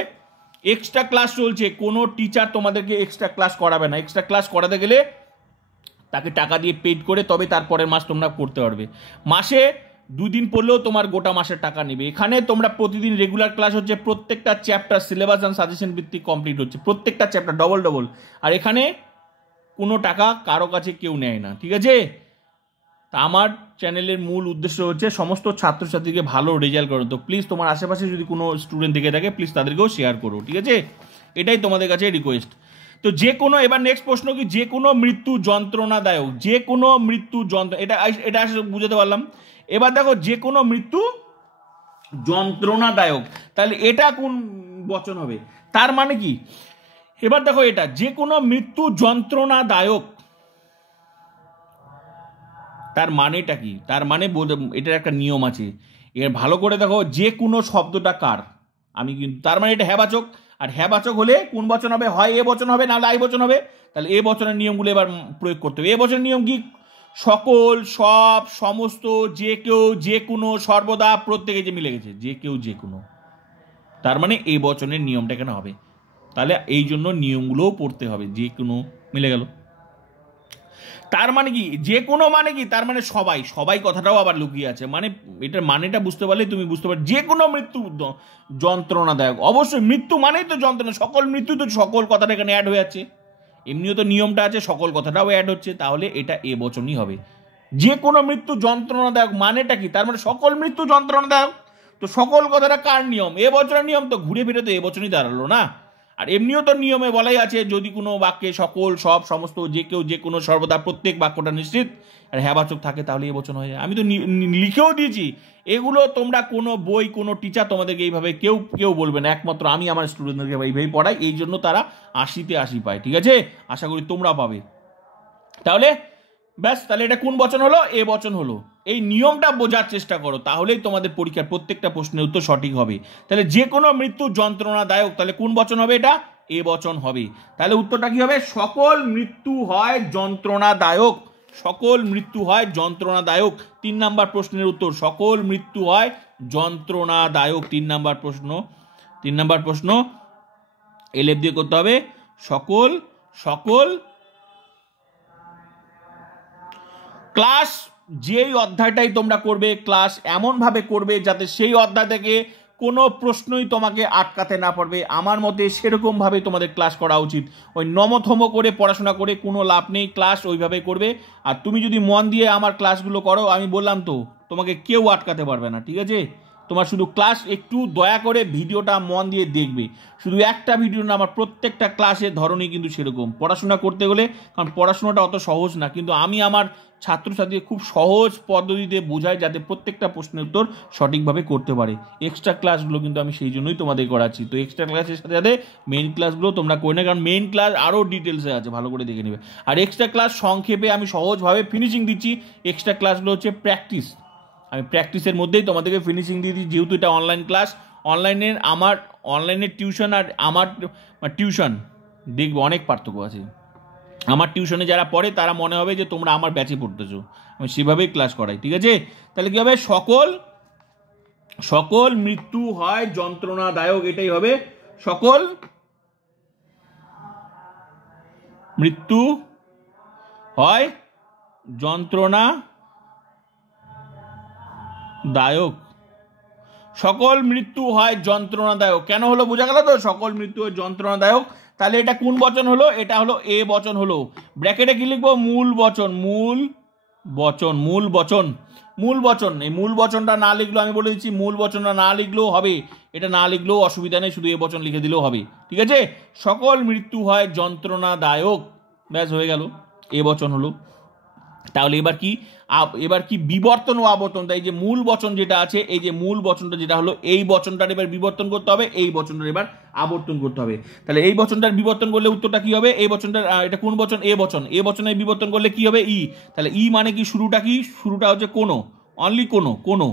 এক্সট্রা ক্লাস চলছে, কোনো টিচার তোমাদেরকে এক্সট্রা ক্লাস করাবে না, এক্সট্রা ক্লাস করাতে গেলে তাকে টাকা দিয়ে পেড করে তবে তারপরের মাস তোমরা পড়তে পারবে। মাসে 2 দিন পড়লেও তোমার গোটা মাসের টাকা নেবে। এখানে তোমরা প্রতিদিন রেগুলার ক্লাস হচ্ছে, প্রত্যেকটা চ্যাপ্টার সিলেবাস অ্যান্ড সাজেশন ভিত্তিক কমপ্লিট হচ্ছে, প্রত্যেকটা চ্যাপ্টার ডবল। আর এখানে কোনো টাকা কারো কাছে কেউ নেয় না, ঠিক আছে। তা আমার চ্যানেলের মূল উদ্দেশ্য হচ্ছে সমস্ত ছাত্রছাত্রীকে ভালো রেজাল্ট করো, তো প্লিজ তোমার আশেপাশে যদি কোনো স্টুডেন্ট থেকে থাকে, প্লিজ তাদেরকেও শেয়ার করো, ঠিক আছে, এটাই তোমাদের কাছে রিকোয়েস্ট। তো যে কোনো, এবার নেক্সট প্রশ্ন কি, যে কোনো মৃত্যু যন্ত্রণাদায়ক, যে কোনো মৃত্যু এটা বুঝাতে পারলাম। এবার দেখো যে কোনো মৃত্যু যন্ত্রণাদায়ক, তাহলে এটা কোন বচন হবে? তার মানে কি, এবার দেখো এটা যে কোনো মৃত্যু যন্ত্রণাদায়ক, তার মানেটা কি? তার মানে এটার একটা নিয়ম আছে। এর ভালো করে দেখো, যে কোনো শব্দটা কার, আমি কিন্তু তার মানে এটা হ্যাবাচক, আর হ্যাবাচক হলে কোন বচন হবে? হয় এ বচন হবে, না আই বচন হবে। তাহলে এ বচনের নিয়মগুলো এবার প্রয়োগ করতে হবে। এ বচনের নিয়ম কি? সকল, সব, সমস্ত, যে কেউ, যে কোনো, সর্বদা, প্রত্যেকে যে মিলে গেছে, যে কেউ, যে কোনো, তার মানে এই বচনের নিয়মটা এখানে হবে। তাহলে এই জন্য নিয়মগুলোও পড়তে হবে, যে কোনো মিলে গেল। তার মানে কি, যে কোনো মানে কি, তার মানে সবাই, সবাই কথাটাও আবার লুকিয়ে আছে, মানে এটার মানেটা বুঝতে পারলে তুমি বুঝতে পারো যে কোনো মৃত্যু যন্ত্রণাদায়ক। অবশ্যই মৃত্যু মানেই তো যন্ত্রণা, সকল মৃত্যু তো সকল কথাটা এখানে অ্যাড হয়ে যাচ্ছে, এমনিও তো নিয়মটা আছে, সকল কথাটাও অ্যাড হচ্ছে, তাহলে এটা এ বচনই হবে। যে কোনো মৃত্যু যন্ত্রণাদায়ক মানেটা কি? তার মানে সকল মৃত্যু যন্ত্রণাদায়ক। তো সকল কথাটা কার নিয়ম? এ বচনের নিয়ম, তো ঘুরে ফিরে তো এ বচনই দাঁড়ালো না। আর এমনিও তো নিয়মে বলাই আছে, যদি কোনো বাক্যে সকল, সব, সমস্ত, যে কেউ, যে কোনো, সর্বদা, প্রত্যেক বাক্যটা নিশ্চিত আর হ্যাবাচক থাকে, তাহলে এ বচন হয়ে যায়। আমি তো লিখেও দিয়েছি এগুলো, তোমরা কোনো বই, কোনো টিচার তোমাদেরকে এইভাবে কেউ কেউ বলবে না, একমাত্র আমি আমার স্টুডেন্টদেরকে এইভাবেই পড়াই, এই জন্য তারা 80-তে 80 পায়। ঠিক আছে, আশা করি তোমরা পাবে। তাহলে ব্যাস, তাহলে এটা কোন বচন হলো? এ বচন হলো। এই নিয়মটা বোঝার চেষ্টা করো, তাহলেই তোমাদের পরীক্ষার প্রত্যেকটা প্রশ্নের উত্তর সঠিক হবে। তাহলে যে কোনো মৃত্যু যন্ত্রণাদায়ক, তাহলে কোন বচন হবে? এটা এ বচন হবে। তাহলে উত্তরটা কি হবে? সকল মৃত্যু হয় যন্ত্রণাদায়ক, সকল মৃত্যু হয় যন্ত্রণাদায়ক। 3 নাম্বার প্রশ্নের উত্তর, সকল মৃত্যু হয় যন্ত্রণাদায়ক। 3 নাম্বার প্রশ্ন, 3 নাম্বার প্রশ্ন এলএফ দিয়ে করতে হবে। সকল, সকল, ক্লাস যেই অধ্যায়টাই তোমরা করবে, ক্লাস এমনভাবে করবে যাতে সেই অধ্যায় থেকে কোনো প্রশ্নই তোমাকে আটকাতে না পারবে। আমার মতে সেরকমভাবে তোমাদের ক্লাস করা উচিত। ওই নমথম করে পড়াশোনা করে কোনো লাভ নেই, ক্লাস ওইভাবে করবে। আর তুমি যদি মন দিয়ে আমার ক্লাসগুলো করো, আমি বললাম তো, তোমাকে কেউ আটকাতে পারবে না। ঠিক আছে, তোমার শুধু ক্লাস একটু দয়া করে ভিডিওটা মন দিয়ে দেখবে, শুধু একটা ভিডিও না, আমার প্রত্যেকটা ক্লাসের ধরনই কিন্তু সেরকম পড়াশোনা করতে গেলে, কারণ পড়াশোনাটা অত সহজ না, কিন্তু আমি আমার ছাত্রছাত্রীকে খুব সহজ পদ্ধতিতে বোঝাই যাতে প্রত্যেকটা প্রশ্নের উত্তর সঠিকভাবে করতে পারে। এক্সট্রা ক্লাসগুলো কিন্তু আমি সেই জন্যই তোমাদের করাচ্ছি। তো এক্সট্রা ক্লাসের সাথে সাথে মেইন ক্লাসগুলো তোমরা করে না, কারণ মেইন ক্লাস আরও ডিটেলসে আছে, ভালো করে দেখে নেবে। আর এক্সট্রা ক্লাস সংক্ষেপে আমি সহজভাবে ফিনিশিং দিচ্ছি। এক্সট্রা ক্লাসগুলো হচ্ছে প্র্যাকটিস, আমি প্র্যাকটিসের মধ্যেই তোমাদেরকে ফিনিশিং দিয়ে দিই, যেহেতু এটা অনলাইন ক্লাস। অনলাইনের আমার অনলাইনের টিউশন আর আমার টিউশন দেখবে অনেক পার্থক্য আছে। আমার টিউশনে যারা পড়ে তারা মনে হবে যে তোমরা আমার ব্যাচে পড়তেছো, আমি সেভাবেই ক্লাস করাই। ঠিক আছে, তাহলে কি হবে? সকল, সকল মৃত্যু হয় যন্ত্রণাদায়ক, এটাই হবে। সকল মৃত্যু হয় যন্ত্রণাদায়ক, সকল মৃত্যু হয় যন্ত্রণাদায়ক। কেন হলো বোঝা গেল তো? সকল মৃত্যু হয় যন্ত্রণাদায়ক। তাহলে এটা কোন বচন হলো? এটা হলো এ বচন হলো। ব্র্যাকেটে কি লিখবো? মূল বচন, মূল বচন, মূল বচন, মূল বচন। এই মূল বচনটা না লিখলেও, আমি বলে দিচ্ছি, মূল বচনটা না লিখলেও হবে, এটা না লিখলেও অসুবিধা নেই, শুধু এ বচন লিখে দিলেও হবে। ঠিক আছে, সকল মৃত্যু হয় যন্ত্রণাদায়ক, ব্যাস হয়ে গেল, এ বচন হলো। তাহলে এবার কি, এবার কি বিবর্তন ও আবর্তন। তাই যে মূল বচন যেটা আছে, এই যে মূল বচনটা যেটা হলো, এই বচনটার এবার বিবর্তন করতে হবে, এই বচনটার এবার আবর্তন করতে হবে। তাহলে এই বচনটার বিবর্তন করলে উত্তরটা কি হবে? এই বচনটার, এটা কোন বচন? এ বচন। এ বচনের বিবর্তন করলে কি হবে? ই। তাহলে ই মানে কি? শুরুটা কি? শুরুটা হচ্ছে কোনো, অনলি কোনো, কোনো,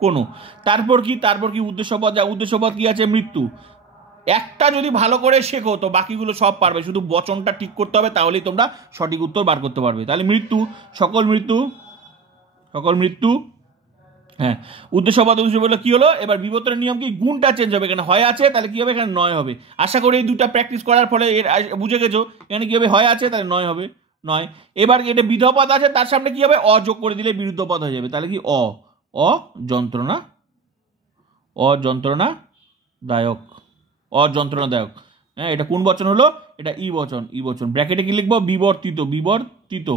কোনো। তারপর কি? তারপর কি? উদ্দেশ্যপদ। যা উদ্দেশ্যপদ কি আছে? মৃত্যু। একটা যদি ভালো করে শেখো তো বাকিগুলো সব পারবে, শুধু বচনটা ঠিক করতে হবে, তাহলেই তোমরা সঠিক উত্তর বার করতে পারবে। তাহলে মৃত্যু, সকল মৃত্যু, সকল মৃত্যু, হ্যাঁ। উদ্দেশ্যপদ, উদ্দেশ্যপদ কি হলো? এবার বিবর্তনের নিয়ম কি? গুণটা চেঞ্জ হবে, এখানে হয় আছে, তাহলে কি হবে? এখানে নয় হবে। আশা করি এই দুটা প্র্যাকটিস করার ফলে বুঝে গেছো এখানে কি হবে? হয় আছে, তাহলে নয় হবে, নয়। এবার এটা বিধপদ আছে, তার সামনে কি হবে? অযোগ করে দিলে বিরুদ্ধ পদ হয়ে যাবে, তাহলে কি? অযন্ত্রণা, অযন্ত্রণাদায়ক, অযন্ত্রণাদায়ক। হ্যাঁ, এটা কোন বচন হলো? এটা ই বচন, ই বচন। ব্র্যাকেটে কি লিখবো? বিবর্তিত, বিবর্তিত,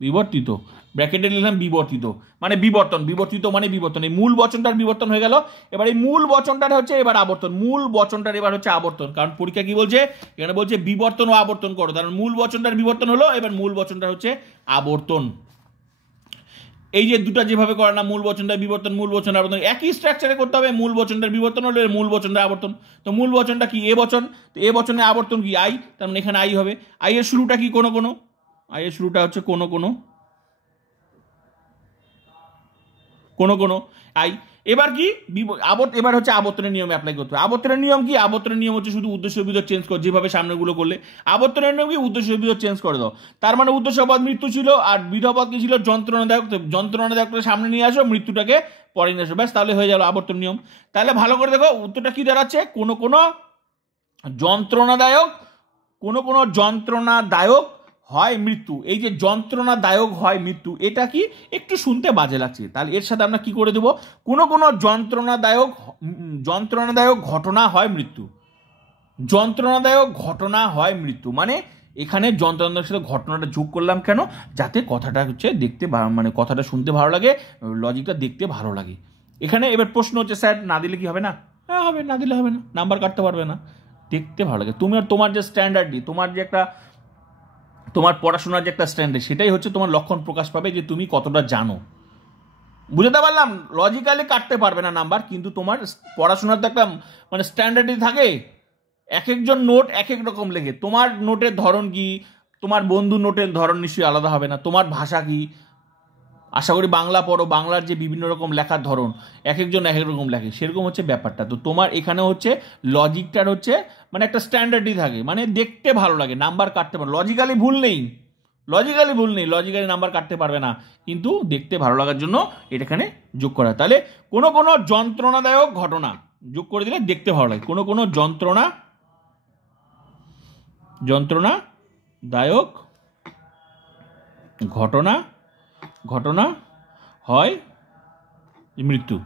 বিবর্তিত। ব্র্যাকেটে লিখলাম বিবর্তিত, মানে বিবর্তন, বিবর্তিত মানে বিবর্তন। এই মূল বচনটার বিবর্তন হয়ে গেল। এবার এই মূল বচনটার হচ্ছে এবার আবর্তন, মূল বচনটার এবার হচ্ছে আবর্তন, কারণ পরীক্ষা কি বলছে? এখানে বলছে বিবর্তন ও আবর্তন করো, কারণ মূল বচনটার বিবর্তন হলো, এবার মূল বচনটা হচ্ছে আবর্তন। এই যে দুটো যেভাবে করে না, মূল বচনটা বিবর্তন, মূল বচন আবর্তন, একই স্ট্রাকচারে করতে হবে। মূল বচনটার বিবর্তন হলে মূল বচনটা আবর্তন। তো মূল বচনটা কি? এ বচন, তো এ বচনের আবর্তন কি? আই, তার মানে এখানে আই হবে। আই এর শুরুটা কি? কোনো কোনো, আই এর শুরুটা হচ্ছে কোনো কোনো, কোনো কোনো আই। এবার কি? এবার হচ্ছে আবর্তনের নিয়মে অ্যাপ্লাই করতে হবে। আবর্তনের নিয়ম কি? আবর্তনের নিয়ম হচ্ছে শুধু উদ্দেশ্য বিধ চেঞ্জ কর, যেভাবে সামনেগুলো করলে। আবর্তনের নিয়ম কি? উদ্দেশ্য বিধ চেঞ্জ করে দাও। তার মানে উদ্দেশ্যপদ মৃত্যু ছিল, আর বিধপদ কি ছিল? যন্ত্রণাদায়ক। যন্ত্রণাদায়কটা সামনে নিয়ে আসো, মৃত্যুটাকে পরে নিয়ে আসো, ব্যাস, তাহলে হয়ে গেল আবর্তন নিয়ম। তাহলে ভালো করে দেখো উত্তরটা কি দাঁড়াচ্ছে? কোনো কোনো যন্ত্রণাদায়ক, কোনো কোনো যন্ত্রণাদায়ক হয় মৃত্যু। এই যে যন্ত্রণাদায়ক হয় মৃত্যু, এটা কি একটু শুনতে বাজে লাগছে, তাহলে এর সাথে আমরা কি করে দেব? কোনো কোনো যন্ত্রণাদায়ক ঘটনা হয় মৃত্যু। যন্ত্রণাদায়ক ঘটনা হয় মৃত্যু মানে এখানে যন্ত্রণাদায়ক সাথে ঘটনাটা যোগ করলাম কেন? যাতে কথাটা হচ্ছে দেখতে মানে কথাটা শুনতে ভালো লাগে, লজিকটা দেখতে ভালো লাগে। এখানে এবার প্রশ্ন হচ্ছে, স্যার না দিলে কি হবে না? হ্যাঁ হবে, না দিলে হবে না, নাম্বার কাটতে পারবে না। দেখতে ভালো লাগে। তুমি আর তোমার যে স্ট্যান্ডার্ডই, তোমার যে একটা, তোমার পড়াশোনার যে একটা স্ট্যান্ডার্ড, সেটাই হচ্ছে তোমার লক্ষণ প্রকাশ পাবে যে তুমি কতটা জানো। বুঝতে পারলাম? লজিক্যালি কাটতে পারবে না নাম্বার, কিন্তু তোমার পড়াশোনার তো একটা মানে স্ট্যান্ডার্ডই থাকে। এক একজন নোট এক এক রকম লেখে। তোমার নোটের ধরন কি, তোমার বন্ধু নোটের ধরন নিশ্চয়ই আলাদা হবে না। তোমার ভাষা কি, আশা করি বাংলা পড়ো, বাংলার যে বিভিন্ন রকম লেখার ধরন এক একজন এক এক রকম লেখে, সেরকম হচ্ছে ব্যাপারটা। তো তোমার এখানে হচ্ছে লজিকটার হচ্ছে মানে একটা স্ট্যান্ডার্ডই থাকে, মানে দেখতে ভালো লাগে, নাম্বার কাটতে পারো। লজিক্যালি ভুল নেই, লজিক্যালি নাম্বার কাটতে পারবে না, কিন্তু দেখতে ভালো লাগার জন্য এখানে যোগ করা। তাহলে কোনো কোনো যন্ত্রণাদায়ক ঘটনা যোগ করে দিলে দেখতে ভালো লাগে। কোনো কোনো যন্ত্রণাদায়ক ঘটনা হয় মৃত্যু।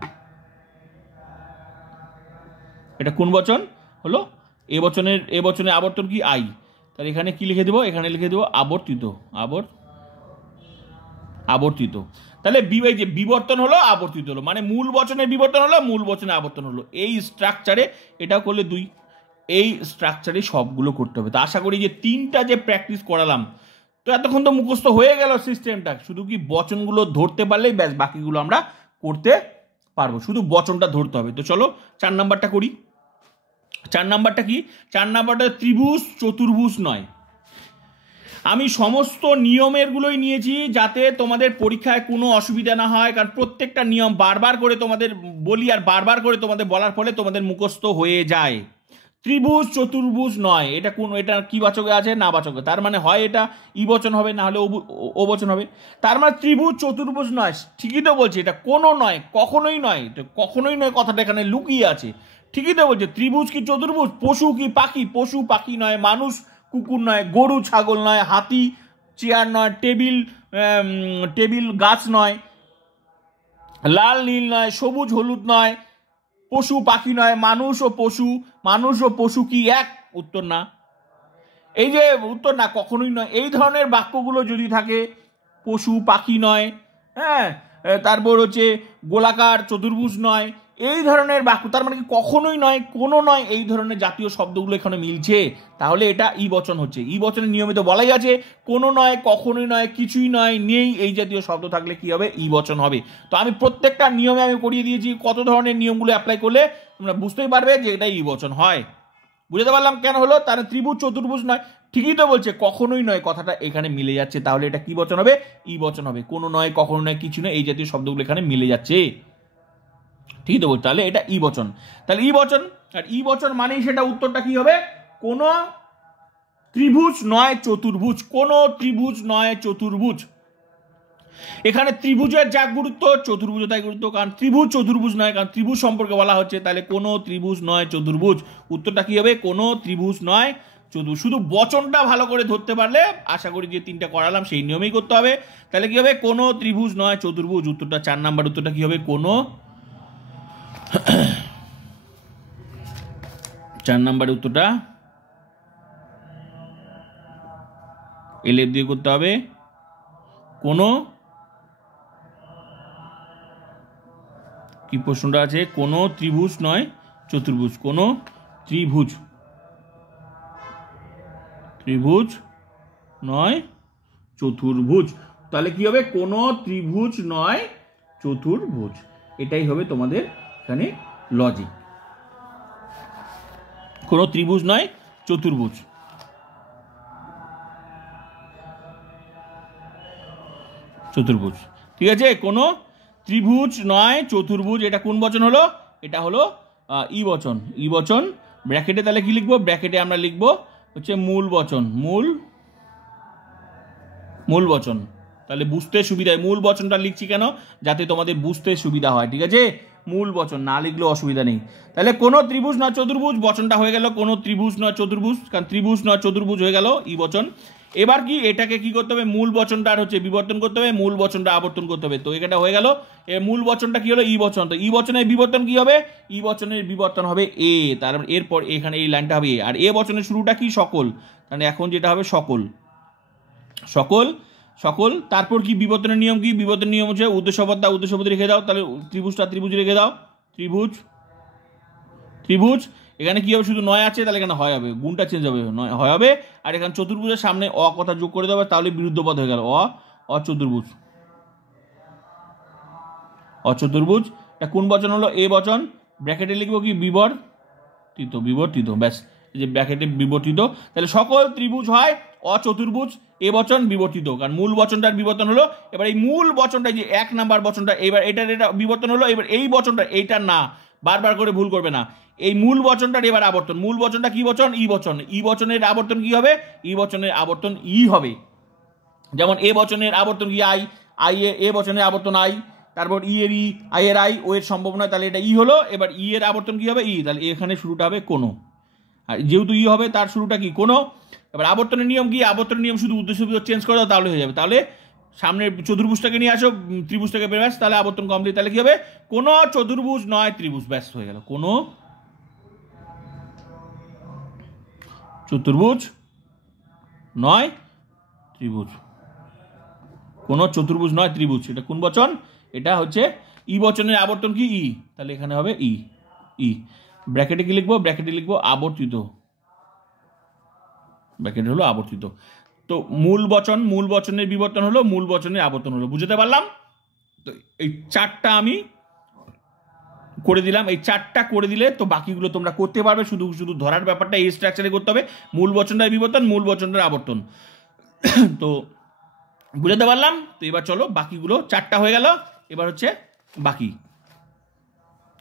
এটা কোন বচন হলো? এ বচনের আবর্তন কি? আই। তাহলে এখানে কি লিখে দেবো? এখানে লিখে দেবো আবর্তিত। তাহলে এই যে বিবর্তন হলো, আবর্তিত হলো, মানে মূল বচনের বিবর্তন হলো, মূল বচনে আবর্তন হলো। এই স্ট্রাকচারে এটাও করলে 2, এই স্ট্রাকচারে সবগুলো করতে হবে। তো আশা করি যে 3টা যে প্র্যাকটিস করালাম, তো এতক্ষণ তো মুখস্থ হয়ে গেল সিস্টেমটা, শুধু কি বচনগুলো ধরতে পারলেই ব্যাস, বাকিগুলো আমরা করতে পারবো, শুধু বচনটা ধরতে হবে। তো চলো 4 নাম্বারটা করি। 4 নাম্বারটা কি? 4 নাম্বারটা ত্রিভুজ চতুর্ভুজ নয়। আমি সমস্ত নিয়মেরগুলোই নিয়েছি যাতে তোমাদের পরীক্ষায় কোনো অসুবিধা না হয়, কারণ প্রত্যেকটা নিয়ম বারবার করে তোমাদের বলি, আর বারবার করে তোমাদের বলার ফলে তোমাদের মুখস্থ হয়ে যায়। ত্রিভুজ চতুর্ভুজ নয়, এটা এটা কি বাচকে আছে? না বাচকে। তার মানে হয় এটা ই বচন হবে, না হলে ও বচন হবে। তার মানে ত্রিভুজ চতুর্ভুজ নয়, ঠিকই তো বলছি, এটা কোনো নয়, কখনোই নয়, কখনোই নয়, কথাটা এখানে লুকিয়ে আছে। ঠিকই তো বলছে। ত্রিভুজ কি চতুর্ভুজ? পশু কি পাখি? পশু পাখি নয়, মানুষ কুকুর নয়, গরু ছাগল নয়, হাতি চেয়ার নয়, টেবিল গাছ নয়, লাল নীল নয়, সবুজ হলুদ নয়, পশু পাখি নয়, মানুষ ও পশু কি এক? উত্তর না। এই যে উত্তর না, কখনোই নয়। এই ধরনের বাক্যগুলো যদি থাকে, পশু পাখি নয়, হ্যাঁ, তারপর হচ্ছে গোলাকার চতুর্ভুজ নয়, এই ধরনের বাক্য, তার মানে কি কখনোই নয়, কোনো নয়, এই ধরনের জাতীয় শব্দগুলো এখানে মিলছে, তাহলে এটা ই বচন হচ্ছে। ই বচনের নিয়মিত বলাই আছে, কোনো নয়, কখনোই নয়, কিছুই নয়, নেই, এই জাতীয় শব্দ থাকলে কি হবে? ই বচন হবে। তো আমি প্রত্যেকটা নিয়মে আমি করিয়ে দিয়েছি, কত ধরনের নিয়মগুলো অ্যাপ্লাই করলে তোমরা বুঝতেই পারবে যে এটা ই বচন হয়। বুঝতে পারলাম কেন হলো? তার ত্রিভুজ চতুর্ভুজ নয়, ঠিকই তো বলছে, কখনোই নয়, কথাটা এখানে মিলে যাচ্ছে, তাহলে এটা কি বচন হবে? ই বচন হবে। কোনো নয়, কখনো নয়, কিছু নয়, এই জাতীয় শব্দগুলো এখানে মিলে যাচ্ছে, ঠিক তো বলছে, তাহলে এটা ই বচন। তাহলে ই বচন, আর ই বচন মানেই সেটা উত্তরটা কি হবে? কোন ত্রিভুজ নয় চতুর্ভুজ, কোন ত্রিভুজ নয় চতুর্ভুজ। এখানে ত্রিভুজের যা গুরুত্ব, চতুর্ভুজ তাই গুরুত্ব, কারণ ত্রিভুজ চতুর্ভুজ নয়, কারণ ত্রিভুজ সম্পর্কে বলা হচ্ছে। তাহলে কোনো ত্রিভুজ নয় চতুর্ভুজ, উত্তরটা কি হবে? কোনো ত্রিভুজ নয় চতুর্ভুজ। শুধু বচনটা ভালো করে ধরতে পারলে, আশা করি যে 3টা করালাম সেই নিয়মেই করতে হবে। তাহলে কি হবে? কোনো ত্রিভুজ নয় চতুর্ভুজ, উত্তরটা 4 নাম্বার উত্তরটা কি হবে? কোনো 4 নাম্বার উত্তরটা এলএফ দিয়ে করতে হবে। কোনো, কি প্রশ্নটা আছে? কোনো ত্রিভুজ নয় চতুর্ভুজ, কোনো ত্রিভুজ নয় চতুর্ভুজ। তাহলে কি হবে, কোনো ত্রিভুজ নয় চতুর্ভুজ। এটাই হবে তোমাদের এখানে লজিক, কোনো ত্রিভুজ নয় চতুর্ভুজ। চতুর্ভুজ, ঠিক আছে, কোনো ত্রিভুজ নয় চতুর্ভুজ। এটা কোন বচন হলো, এটা হলো ই বচন। ই বচন ব্র্যাকেটে তাহলে কি লিখবো, ব্র্যাকেটে আমরা লিখবো হচ্ছে মূল বচন, মূল বচন। তাহলে বুঝতে সুবিধা, মূল বচনটা লিখছি কেন, যাতে তোমাদের বুঝতে সুবিধা হয়, ঠিক আছে, মূল বচন না লিখলেও অসুবিধা নেই। তাহলে কোনো ত্রিভুজ নয় চতুর্ভুজ, বচনটা হয়ে গেল কোনো ত্রিভুজ নয় চতুর্ভুজ, কারণ ত্রিভুজ নয় চতুর্ভুজ হয়ে গেল ই বচন। এবার কি এটাকে কি করতে হবে, মূল বচনটা আর হচ্ছে বিবর্তন করতে হবে, মূল বচনটা আবর্তন করতে হবে। তো এটা হয়ে গেল, মূল বচনটা কি হলো, ই বচন। তো ই বচনের বিবর্তন কি হবে, ই বচনের বিবর্তন হবে এ, তার এরপর এখানে এই লাইনটা হবে এ, আর এ বচনের শুরুটা কি, সকল। তাহলে এখন যেটা হবে সকল, সকল, সকল। তারপর কি বিবর্তনের নিয়ম, কি বিবর্তনের নিয়ম হচ্ছে উদ্দেশ্যপদ উদ্দেশ্যপদ রেখে দাও, তাহলে ত্রিভুজটা ত্রিভুজ রেখে দাও, ত্রিভুজ, ত্রিভুজ। এখানে কি হবে, শুধু নয় আছে, তাহলে এখানে হয় হবে, গুণটা চেঞ্জ হবে, নয় হয় হবে। আর এখানে চতুর্ভুজের সামনে অ কথা যোগ করে দেবে, তাহলে বিরুদ্ধ পদ হয়ে গেল অচতুর্ভুজ, অচতুর্ভুজ। এটা কোন বচন হলো, এ বচন। ব্র্যাকেটে লিখবো কি বিবর্তিত, বিবর্তিত, ব্যাস, এই যে ব্র্যাকেটে বিবর্তিত। তাহলে সকল ত্রিভুজ হয় অচতুর্ভুজ, এ বচন বিবর্তিত, কারণ মূল বচনটার বিবর্তন হলো। এবার এই মূল বচনটা, যে 1 নাম্বার বচনটা, এবার এটার এটা বিবর্তন হলো। এবার এই বচনটা, এইটার না, বারবার করে ভুল করবে না, এই মূল বচনটার এবার আবর্তন। মূল বচনটা কি বচন, ই বচন। ই বচনের আবর্তন কি হবে, ই বচনের আবর্তন ই হবে। যেমন এ বচনের আবর্তন কি আই, এ বচনের আবর্তন আই, তারপর ই এর ই, আই এর আই, ও এর সম্ভব নয়, তাহলে এটা ই হলো। এবার ই এর আবর্তন কি হবে, ই, তাহলে এখানে শুরুটা হবে কোনো, আর যেহেতু ই হবে তার শুরুটা কি কোনো। এবার আবর্তনের নিয়ম কি, আবর্তনের নিয়ম শুধু উদ্দেশ্য চেঞ্জ করে দাও, তাহলে হয়ে যাবে। তাহলে সামনের চতুর্ভুজটাকে নিয়ে আসো, ত্রিভুজটাকে বের, ব্যাস, তাহলে আবর্তন কমপ্লিট। তাহলে কি হবে, কোনো চতুর্ভুজ নয় ত্রিভুজ, ব্যাস হয়ে গেল, কোনো চতুর্ভুজ নয় ত্রিভুজ, কোনো চতুর্ভুজ নয় ত্রিভুজ। এটা কোন বচন, এটা হচ্ছে ই বচনের আবর্তন কি ই, তাহলে এখানে হবে ই, ই। ব্র্যাকেটে কি লিখবো, ব্র্যাকেটে লিখবো আবর্তিত, ব্র্যাকেট হলো আবর্তিত। তো মূল বচন, মূল বচনের বিবর্তন হলো, মূল বচনের আবর্তন হলো, বুঝতে পারলাম। তো এই চারটা আমি করে দিলাম, এই চারটা করে দিলে তো বাকিগুলো তোমরা করতে পারবে। শুধু শুধু ধরার ব্যাপারটা এই স্ট্রাকচারে করতে হবে, মূল বচনটার বিবর্তন, মূল বচনটার আবর্তন। তো বুঝতে পারলাম। তো এবার চলো বাকিগুলো, চারটা হয়ে গেল, এবার হচ্ছে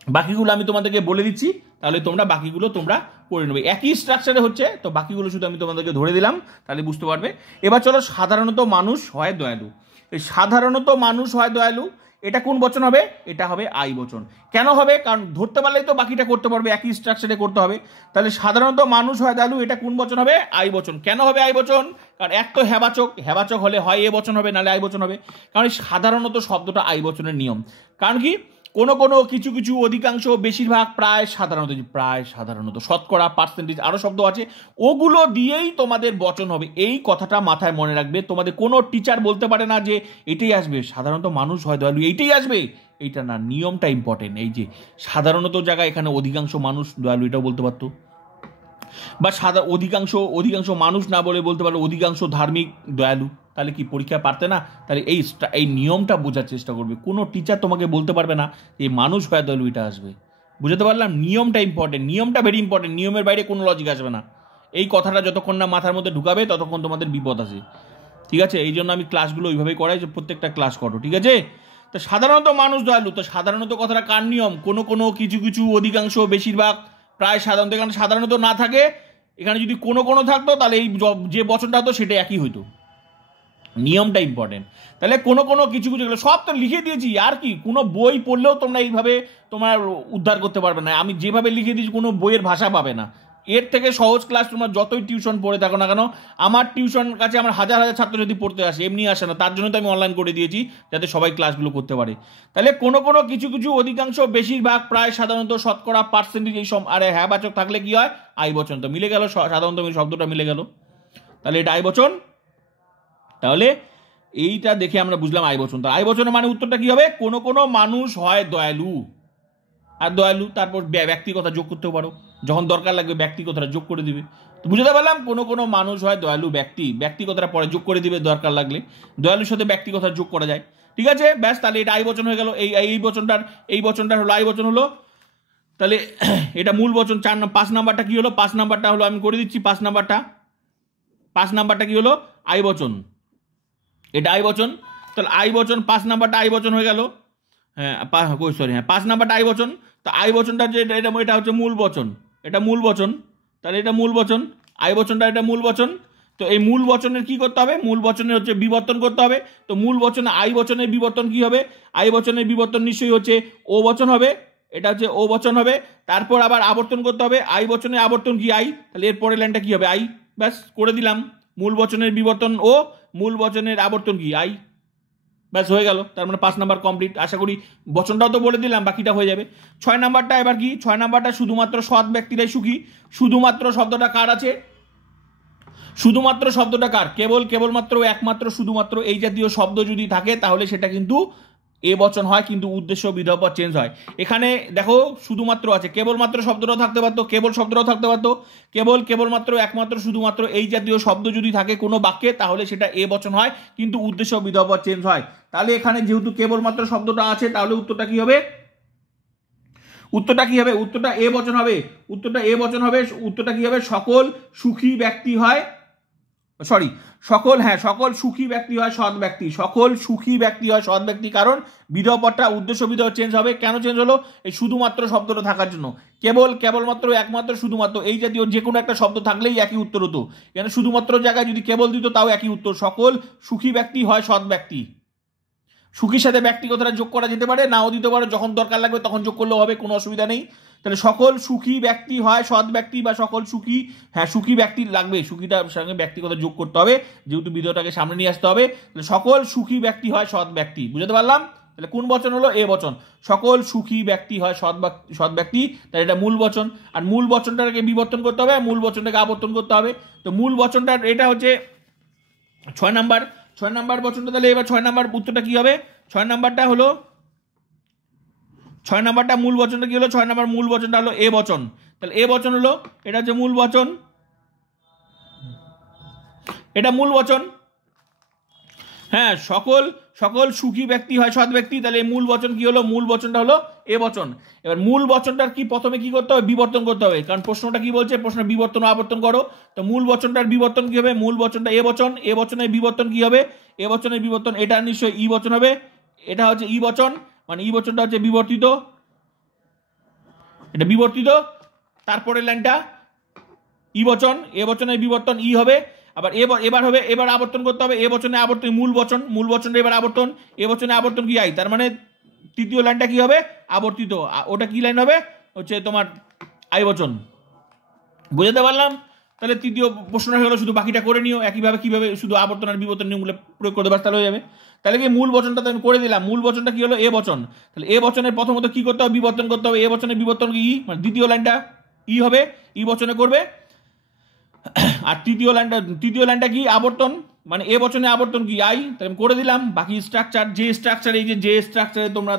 বাকিগুলো আমি তোমাদেরকে বলে দিচ্ছি, তাহলে তোমরা বাকিগুলো তোমরা করে নেবে। একই স্ট্রাকচারে হচ্ছে, তো বাকিগুলো শুধু আমি তোমাদেরকে ধরে দিলাম, তাহলে বুঝতে পারবে। এবার চলো সাধারণত মানুষ হয় দয়ালু। এই সাধারণত মানুষ হয় দয়ালু, এটা কোন বচন হবে, এটা হবে আই বচন। কেন হবে, কারণ ধরতে পারলেই তো বাকিটা করতে পারবে, একই স্ট্রাকচারে করতে হবে। তাহলে সাধারণত মানুষ হয় দয়ালু, এটা কোন বচন হবে, আই বচন। কেন হবে আই বচন, কারণ এক তো হেবাচক, হেবাচক হলে হয় এ বচন হবে, নাহলে আই বচন হবে। কারণ সাধারণত শব্দটা আই বচনের নিয়ম। কারণ কি, কোনো কোনো কিছু কিছু, অধিকাংশ, বেশিরভাগ, প্রায়, সাধারণত, প্রায়, সাধারণত, শতকরা, পার্সেন্টেজ, আরও শব্দ আছে, ওগুলো দিয়েই তোমাদের বচন হবে। এই কথাটা মাথায় মনে রাখবে। তোমাদের কোনো টিচার বলতে পারে না যে এটাই আসবে, সাধারণত মানুষ হয় দয়ালু এইটাই আসবে, এইটা না, নিয়মটা ইম্পর্টেন্ট। এই যে সাধারণত জায়গায় এখানে অধিকাংশ মানুষ দয়ালু এটাও বলতে পারতো, বা অধিকাংশ মানুষ না বলে বলতে পারলো অধিকাংশ ধার্মিক দয়ালু। তাহলে কি পরীক্ষা পারতে না? তাহলে এই নিয়মটা বোঝার চেষ্টা করবে। কোনো টিচার তোমাকে বলতে পারবে না এই মানুষ হয় দয়ালু এটা আসবে। বুঝতে পারলাম? নিয়মটা ইম্পর্টেন্ট, নিয়মটা ভেরি ইম্পর্টেন্ট। নিয়মের বাইরে কোনো লজিক আসবে না। এই কথাটা যতক্ষণ না মাথার মধ্যে ঢুকাবে ততক্ষণ তোমাদের বিপদ আছে। ঠিক আছে? এই জন্য আমি ক্লাসগুলো ওইভাবেই করাই যে প্রত্যেকটা ক্লাস করো। ঠিক আছে? তো সাধারণত মানুষ দয়ালু, তো সাধারণত কথাটা কার নিয়ম? কোনো কোনো, কিছু কিছু, অধিকাংশ, বেশিরভাগ, প্রায়, সাধারণত। এখানে সাধারণত না থাকে, এখানে যদি কোনো কোনো থাকতো তাহলে এই যে বচনটা হতো সেটা একই হইতো। নিয়মটা ইম্পর্টেন্ট। তাহলে কোনো কোনো, কিছু কিছু, সব তো লিখে দিয়েছি। আর কি, কোনো বই পড়লেও তোমরা এইভাবে তোমার উদ্ধার করতে পারবে না। আমি যেভাবে লিখে দিয়েছি কোনো বইয়ের ভাষা পাবে না। এর থেকে সহজ ক্লাস তোমরা যতই টিউশন পড়ে থাকো না কেন, আমার টিউশন কাছে আমার হাজার হাজার ছাত্রছাত্রী পড়তে আসে, এমনি আসে না। তার জন্য তো আমি অনলাইন করে দিয়েছি, যাতে সবাই ক্লাসগুলো করতে পারে। তাহলে কোনো কোনো, কিছু কিছু, অধিকাংশ, বেশিরভাগ, প্রায়, সাধারণত, শতকরা, পার্সেন্টেজ, এই সব। আরে হ্যাঁ বাচক থাকলে কি হয়? আই বচন। তো মিলে গেল, সাধারণত শব্দটা মিলে গেল, তাহলে এটা আই বচন। তাহলে এইটা দেখে আমরা বুঝলাম আই বচন। তাহলে আই বচনের মানে উত্তরটা কি হবে? কোনো কোনো মানুষ হয় দয়ালু। আর দয়ালু, তারপর ব্যক্তি কথা যোগ করতেও পারো, যখন দরকার লাগবে ব্যক্তি কথাটা যোগ করে দিবে। তো বুঝতে পারলাম, কোনো মানুষ হয় দয়ালু ব্যক্তি কথাটা পরে যোগ করে দিবে দরকার লাগলে, দয়ালুর সাথে ব্যক্তি কথা যোগ করা যায়। ঠিক আছে, ব্যাস, তাহলে এটা আই বচন হয়ে গেল। এই বচনটার হলো আই বচন হলো। তাহলে এটা মূল বচন। 5 নাম্বারটা কি হলো? 5 নাম্বারটা হলো, আমি করে দিচ্ছি 5 নাম্বারটা কি হলো? আই বচন। এটা আই বচন। তাহলে আই বচন 5 নাম্বারটা আই বচন হয়ে গেল। হ্যাঁ 5 নাম্বারটা আই বচন। তো আই বচনটা যে এটা হচ্ছে মূল বচন, এটা মূল বচন। তাহলে এটা মূল বচন, আই বচনটা এটা মূল বচন। তো এই মূল বচনের কি করতে হবে? মূল বচনের হচ্ছে বিবর্তন করতে হবে। তো মূল বচনে আই বচনের বিবর্তন কি হবে? আই বচনের বিবর্তন নিশ্চয়ই হচ্ছে ও বচন হবে, এটা হচ্ছে ও বচন হবে। তারপর আবার আবর্তন করতে হবে, আই বচনের আবর্তন কি? আই। তাহলে এর পরের লাইনটা কি হবে? আই। ব্যাস, করে দিলাম। মূল বচনের বিবর্তন ও, মূল বচনের আবর্তন কি? আই। ব্যাস, হয়ে গেল। তার মানে 5 নাম্বার কমপ্লিট। আশা করি বচনটাও তো বলে দিলাম, বাকিটা হয়ে যাবে। 6 নাম্বারটা এবার কি? 6 নাম্বারটা শুধুমাত্র সৎ ব্যক্তিরাই সুখী। শুধুমাত্র শব্দটা কার আছে? শুধুমাত্র শব্দটা কার? কেবলমাত্র, একমাত্র, শুধুমাত্র এই জাতীয় শব্দ যদি থাকে তাহলে সেটা কিন্তু এ বচন হয়, কিন্তু উদ্দেশ্য বিধেয় পদ চেঞ্জ হয়। এখানে দেখো শুধুমাত্র আছে, কেবলমাত্র শব্দটাও থাকতে পারতো, কেবল শব্দটাও থাকতে পারতো। কেবলমাত্র, একমাত্র, শুধুমাত্র এই জাতীয় শব্দ যদি থাকে কোনো বাক্যে তাহলে সেটা এ বচন হয়, কিন্তু উদ্দেশ্য বিধেয় পদ চেঞ্জ হয়। তাহলে এখানে যেহেতু কেবলমাত্র শব্দটা আছে তাহলে উত্তরটা কি হবে? উত্তরটা কি হবে? উত্তরটা এ বচন হবে। উত্তরটা এ বচন হবে। উত্তরটা কি হবে? সকল সুখী ব্যক্তি হয়, সকল সুখী ব্যক্তি হয় সৎ ব্যক্তি। সকল সুখী ব্যক্তি হয় সৎ ব্যক্তি, কারণ বিধেয় পদটা উদ্দেশ্য বিধেয় চেঞ্জ হবে। কেন চেঞ্জ হলো? এই শুধুমাত্র শব্দটা থাকার জন্য। কেবলমাত্র, একমাত্র, শুধুমাত্র এই জাতীয় যে কোনো একটা শব্দ থাকলেই একই উত্তর হতো। কেন শুধুমাত্র জায়গায় যদি কেবল দিত তাও একই উত্তর। সকল সুখী ব্যক্তি হয় সৎ ব্যক্তি। সুখীর সাথে ব্যক্তি কথাটা যোগ করা যেতে পারে, নাও দিতে পারে, যখন দরকার লাগবে তখন যোগ করলেও হবে, কোনো অসুবিধা নেই। তাহলে সকল সুখী ব্যক্তি হয় সৎ ব্যক্তি, বা সকল সুখী, হ্যাঁ সুখী ব্যক্তি লাগবে, সুখীটার সঙ্গে ব্যক্তি কথা যোগ করতে হবে, যেহেতু বিধেয়টাকে সামনে নিয়ে আসতে হবে। তাহলে সকল সুখী ব্যক্তি হয় সৎ ব্যক্তি। বুঝতে পারলাম? তাহলে কোন বচন হলো? এ বচন। সকল সুখী ব্যক্তি হয় সৎ ব্যক্তি। তাহলে এটা মূল বচন। আর মূল বচনটাকে বিবর্তন করতে হবে, মূল বচনটাকে আবর্তন করতে হবে। তো মূল বচনটার এটা হচ্ছে 6 নাম্বার বচনটা। তাহলে এবার 6 নাম্বার উত্তরটা কি হবে? 6 নাম্বারটা হলো, 6 নাম্বারটা মূল বচনটা কি হলো? 6 নাম্বার মূল বচনটা হলো এ বচন। তাহলে এ বচন হলো, এটা হচ্ছে মূল বচন, এটা মূল বচন। হ্যাঁ, সকল সুখী ব্যক্তি হয় সৎ ব্যক্তি। তাহলে মূল বচন কি হলো? মূল বচনটা হলো এ বচন। এবার মূল বচনটার কি প্রথমে কি করতে হবে? বিবর্তন করতে হবে, কারণ প্রশ্নটা কি বলছে? প্রশ্ন বিবর্তন ও আবর্তন করো। তো মূল বচনটার বিবর্তন কি হবে? মূল বচনটা এ বচন, এ বচনের বিবর্তন কি হবে? এ বচনের বিবর্তন এটা নিশ্চয়ই ই বচন হবে। এটা হচ্ছে ই বচন, মানে ই বচনটা হচ্ছে বিবর্তিত, এটা বিবর্তিত। তারপরের লাইনটা ই বচন, এ বচনের বিবর্তন ই হবে। আবার এবার আবর্তন করতে হবে। এ বচনে আবর্তন, মূল বচনে এবার আবর্তন, এ বচনে আবর্তন কি? আই। তার মানে তৃতীয় লাইনটা কি হবে? আবর্তিত। ওটা কি লাইন হবে? হচ্ছে তোমার আই বচন। বুঝতে পারলাম? তাহলে তৃতীয় প্রশ্নটা হলো, শুধু বাকিটা করে নিও একইভাবে, কিভাবে শুধু আবর্তন আর বিবর্তন নিয়মগুলো প্রয়োগ করতে পারো, তাহলে হয়ে যাবে। তাহলে কি মূল বচনটা তো আমি করে দিলাম। মূল বচনটা কি হলো? এ বচন। তাহলে এ বচনের প্রথমত কি করতে হবে? বিবর্তন করতে হবে। এ বচনের বিবর্তন কি? ই, মানে দ্বিতীয় লাইনটা ই হবে, ই বচনে করবে। আর তৃতীয় লাইনটা কি? আবর্তন, মানে এ বচনে আবর্তন কি? আই। তাই আমি করে দিলাম। বাকি স্ট্রাকচার, যে স্ট্রাকচারে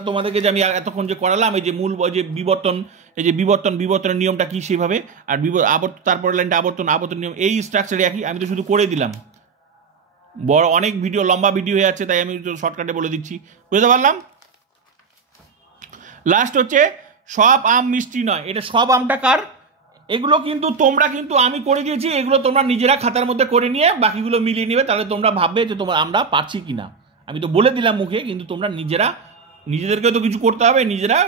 তোমাদেরকে যে আমি এতক্ষণ যে করালাম, এই যে মূল যে বিবর্তন, এই যে বিবর্তনের নিয়মটা কি সেভাবে, আর তারপরে লাইনটা আবর্তন নিয়ম, এই স্ট্রাকচারে একই। আমি তো শুধু করে দিলাম, বড় অনেক ভিডিও, লম্বা ভিডিও হয়ে যাচ্ছে, তাই আমি শর্টকাটে বলে দিচ্ছি। বুঝতে পারলাম? লাস্ট হচ্ছে সব আম মিষ্টি নয়। এটা সব আমটা কার? এগুলো কিন্তু আমি করে দিয়েছি, এগুলো তোমরা নিজেরা খাতার মধ্যে করে নিয়ে বাকিগুলো মিলিয়ে নিবে, তাহলে তোমরা ভাববে যে আমরা পারছি কিনা। আমি তো বলে দিলাম মুখে, কিন্তু তোমরা নিজেদেরকে তো কিছু করতে হবে, নিজেরা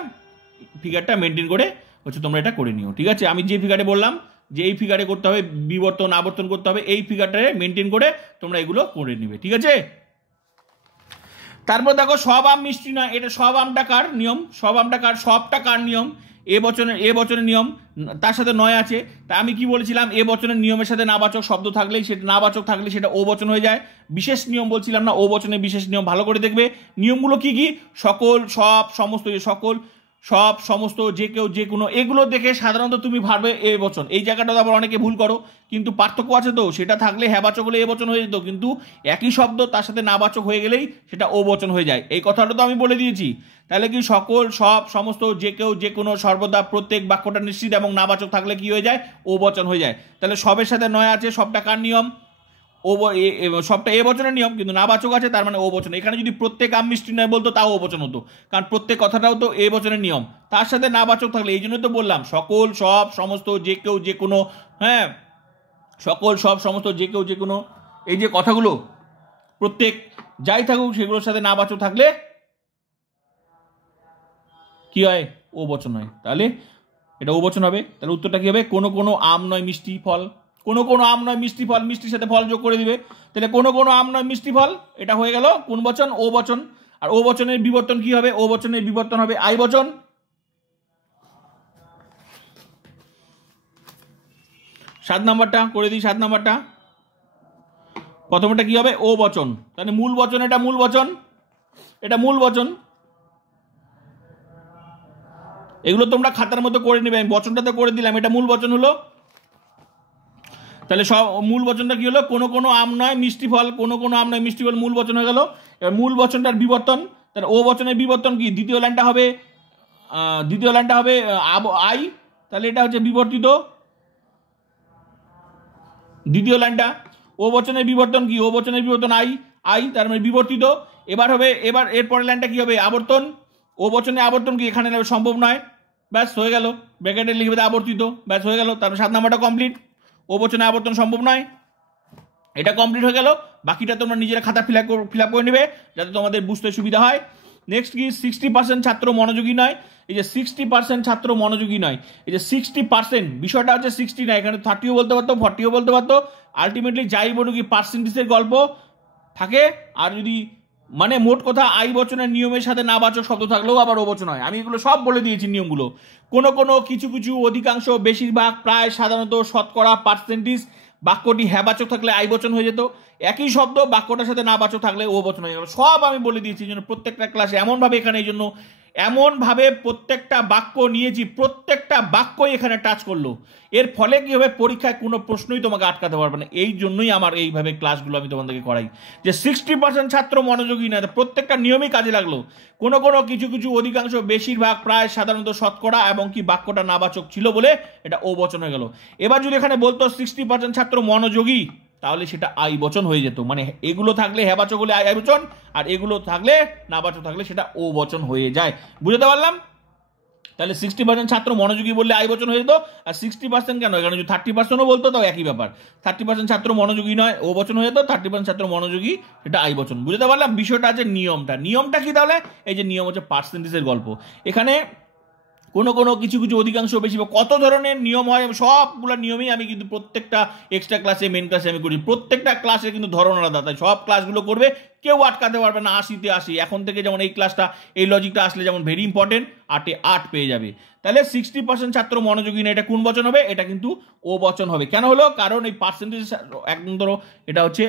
ফিগারটা মেনটেন করে হচ্ছে তোমরা এটা করে নিও। ঠিক আছে? আমি যে ফিগারে বললাম যে এই ফিগারে করতে হবে, বিবর্তন আবর্তন করতে হবে, এই ফিগারটারে মেনটেন করে তোমরা এগুলো করে নিবে। ঠিক আছে? তারপর দেখো সব আম মিষ্টি নয়। এটা সব আমটা কার নিয়ম? সব আমটা কার? সবটা কার নিয়ম? এ বচনের নিয়ম, তার সাথে নয় আছে। তা আমি কি বলেছিলাম? এ বচনের নিয়মের সাথে নাবাচক শব্দ থাকলেই, সেটা নাবাচক থাকলে সেটা ও বচন হয়ে যায়। বিশেষ নিয়ম বলছিলাম না? ও বচনের বিশেষ নিয়ম ভালো করে দেখবে। নিয়মগুলো কি কি? সকল, সব, সমস্ত, সকল, সব সমস্ত যে কেউ যে কোনো এগুলো দেখে সাধারণত তুমি ভাববে এ বচন। এই জায়গাটা আবার অনেকে ভুল করো, কিন্তু পার্থক্য আছে তো, সেটা থাকলে হ্যাবাচক হলে এ বচন হয়ে যেত, কিন্তু একই শব্দ তার সাথে নাবাচক হয়ে গেলেই সেটা ও বচন হয়ে যায়। এই কথাটা তো আমি বলে দিয়েছি। তাহলে কি সকল সব সমস্ত যে কেউ যে কোনো সর্বদা প্রত্যেক বাক্যটা নিশ্চিত এবং নাবাচক থাকলে কি হয়ে যায়? ও বচন হয়ে যায়। তাহলে সবের সাথে নয় আছে, সবটা কার নিয়ম? সবটা এ বচনের নিয়ম, কিন্তু নাবাচক আছে তার মানে ও বচন। এখানে যদি প্রত্যেক আম মিষ্টি নয় বলতো তাও ও বচন হতো, কারণ প্রত্যেক কথাটাও তো এ বচনের নিয়ম, তার সাথে নাবাচক থাকলে। এই জন্য তো বললাম সকল সব সমস্ত যে কেউ যে কোনো, হ্যাঁ, সকল সব সমস্ত যে কেউ যে কোনো, এই যে কথাগুলো প্রত্যেক যাই থাকুক সেগুলোর সাথে নাবাচক থাকলে কি হয়? ও বচন হয়। তাহলে এটা ও বচন হবে। তাহলে উত্তরটা কি হবে? কোনো কোনো আম নয় মিষ্টি ফল, কোনো কোনো আম নয় মিষ্টি ফল, মিষ্টির সাথে ফল যোগ করে দিবে। তাহলে কোনো কোনো আম নয় মিষ্টি ফল, এটা হয়ে গেল কোন বচন? ও বচন। আর ও বচনের বিবর্তন কি হবে? ও বচনের বিবর্তন হবে আই বচন। 7 নাম্বারটা করে দিই। 7 নাম্বারটা প্রথমটা কি হবে? ও বচন। তাহলে মূল বচন, এটা মূল বচন, এটা মূল বচন। এগুলো তোমরা খাতার মতো করে নেবে, আমি বচনটা তো করে দিলাম, এটা মূল বচন হলো। তাহলে সব মূল বচনটা কি হলো? কোনো কোনো আম নয় মিষ্টি ফল, কোনো কোনো আম নয় মিষ্টি ফল, মূল বচন হয়ে গেল। এবার মূল বচনটার বিবর্তন, তাহলে ও বচনের বিবর্তন কি? দ্বিতীয় লাইনটা হবে আই, তাহলে এটা হচ্ছে বিবর্তিত। দ্বিতীয় লাইনটা ও বচনের বিবর্তন কি? ও বচনের বিবর্তন আই, তার মানে বিবর্তিত। এবার হবে, এবার এর পরের লাইনটা কি হবে? আবর্তন। ও বচনে আবর্তন কি? এখানে সম্ভব নয়, ব্যাস হয়ে গেল, ব্র্যাকেটে লিখবে আবর্তিত, ব্যাস হয়ে গেল। তারপর 7 নাম্বারটা কমপ্লিট। ও বচনে আবর্তন সম্ভব নয়, এটা কমপ্লিট হয়ে গেল। বাকিটা তোমরা নিজেরা খাতা ফিল আপ করে নেবে যাতে তোমাদের বুঝতে সুবিধা হয়। নেক্সট কি? 60% ছাত্র মনোযোগী নয়। এই যে 60% ছাত্র মনোযোগী নয়, এই যে 60%, বিষয়টা হচ্ছে 60 না, এখানে 30ও বলতে পারতো, 40ও বলতে পারতো। আলটিমেটলি যাই বলুক কি পার্সেন্টেজের গল্প থাকে। আর যদি মানে মোট কথা আই বচনের নিয়মের সাথে নাবাচক শব্দ থাকলেও আবার ও বচন হয়। আমি এগুলো সব বলে দিয়েছি নিয়মগুলো। কোনো কোনো কিছু কিছু অধিকাংশ বেশিরভাগ প্রায় সাধারণত শতকরা পার্সেন্টেজ বাক্যটি হ্যাবাচক থাকলে আই বচন হয়ে যেত। একই শব্দ বাক্যটার সাথে নাবাচক থাকলে ও বচন হয়ে গেল। সব আমি বলে দিয়েছি। এই জন্য প্রত্যেকটা ক্লাসে এমনভাবে এখানে এই জন্য এমনভাবে প্রত্যেকটা বাক্য নিয়েছি, প্রত্যেকটা বাক্যই এখানে টাচ করলো। এর ফলে কি হবে? পরীক্ষায় কোনো প্রশ্নই তোমাকে আটকাতে পারবে না। এই জন্যই আমার এইভাবে ক্লাসগুলো আমি তোমাদেরকে করাই, যে 60% ছাত্র মনোযোগী না, প্রত্যেকটা নিয়মই কাজে লাগলো। কোনো কোনো কিছু কিছু অধিকাংশ বেশিরভাগ প্রায় সাধারণত শতকরা এবং কি বাক্যটা নাবাচক ছিল বলে এটা ও বচন হয়ে গেল। এবার যদি এখানে বলতো 60% ছাত্র মনোযোগী, তাহলে সেটা আই বচন হয়ে যেত। মানে এগুলো থাকলে হ্যাবাচক হলে আই বচন, আর এগুলো থাকলে নাবাচক থাকলে সেটা ও বচন হয়ে যায়। বুঝতে পারলাম? তাহলে 60% ছাত্র মনোযোগী বললে আই বচন হয়ে যেত। আর 60% কেন? এখানে যদি 30%ও বলতো তাও একই ব্যাপার। 30% ছাত্র মনোযোগী নয়, ও বচন হয়ে যেত। 30% ছাত্র মনোযোগী, সেটা আই বচন। বুঝতে পারলাম? বিষয়টা আছে নিয়মটা কি তাহলে? এই যে নিয়ম হচ্ছে পার্সেন্টেজের গল্প। এখানে কোনো কোনো কিছু কিছু অধিকাংশ বেশি কত ধরনের নিয়ম হয়, সবগুলো নিয়মই আমি কিন্তু প্রত্যেকটা এক্সট্রা ক্লাসে মেন ক্লাসে আমি করি। প্রত্যেকটা ক্লাসে কিন্তু ধরন আলাদা, তাই সব ক্লাসগুলো করবে, কেউ আটকাতে পারবে না। 80-তে 80 এখন থেকে, যেমন এই ক্লাসটা এই লজিকটা আসলে যেমন ভেরি ইম্পর্টেন্ট, 8-এ 8 পেয়ে যাবে। তাহলে 60% ছাত্র মনোযোগী না, এটা কোন বচন হবে? এটা কিন্তু ও বচন হবে। কেন হলো? কারণ এই পার্সেন্টেজ একদম ধরো এটা হচ্ছে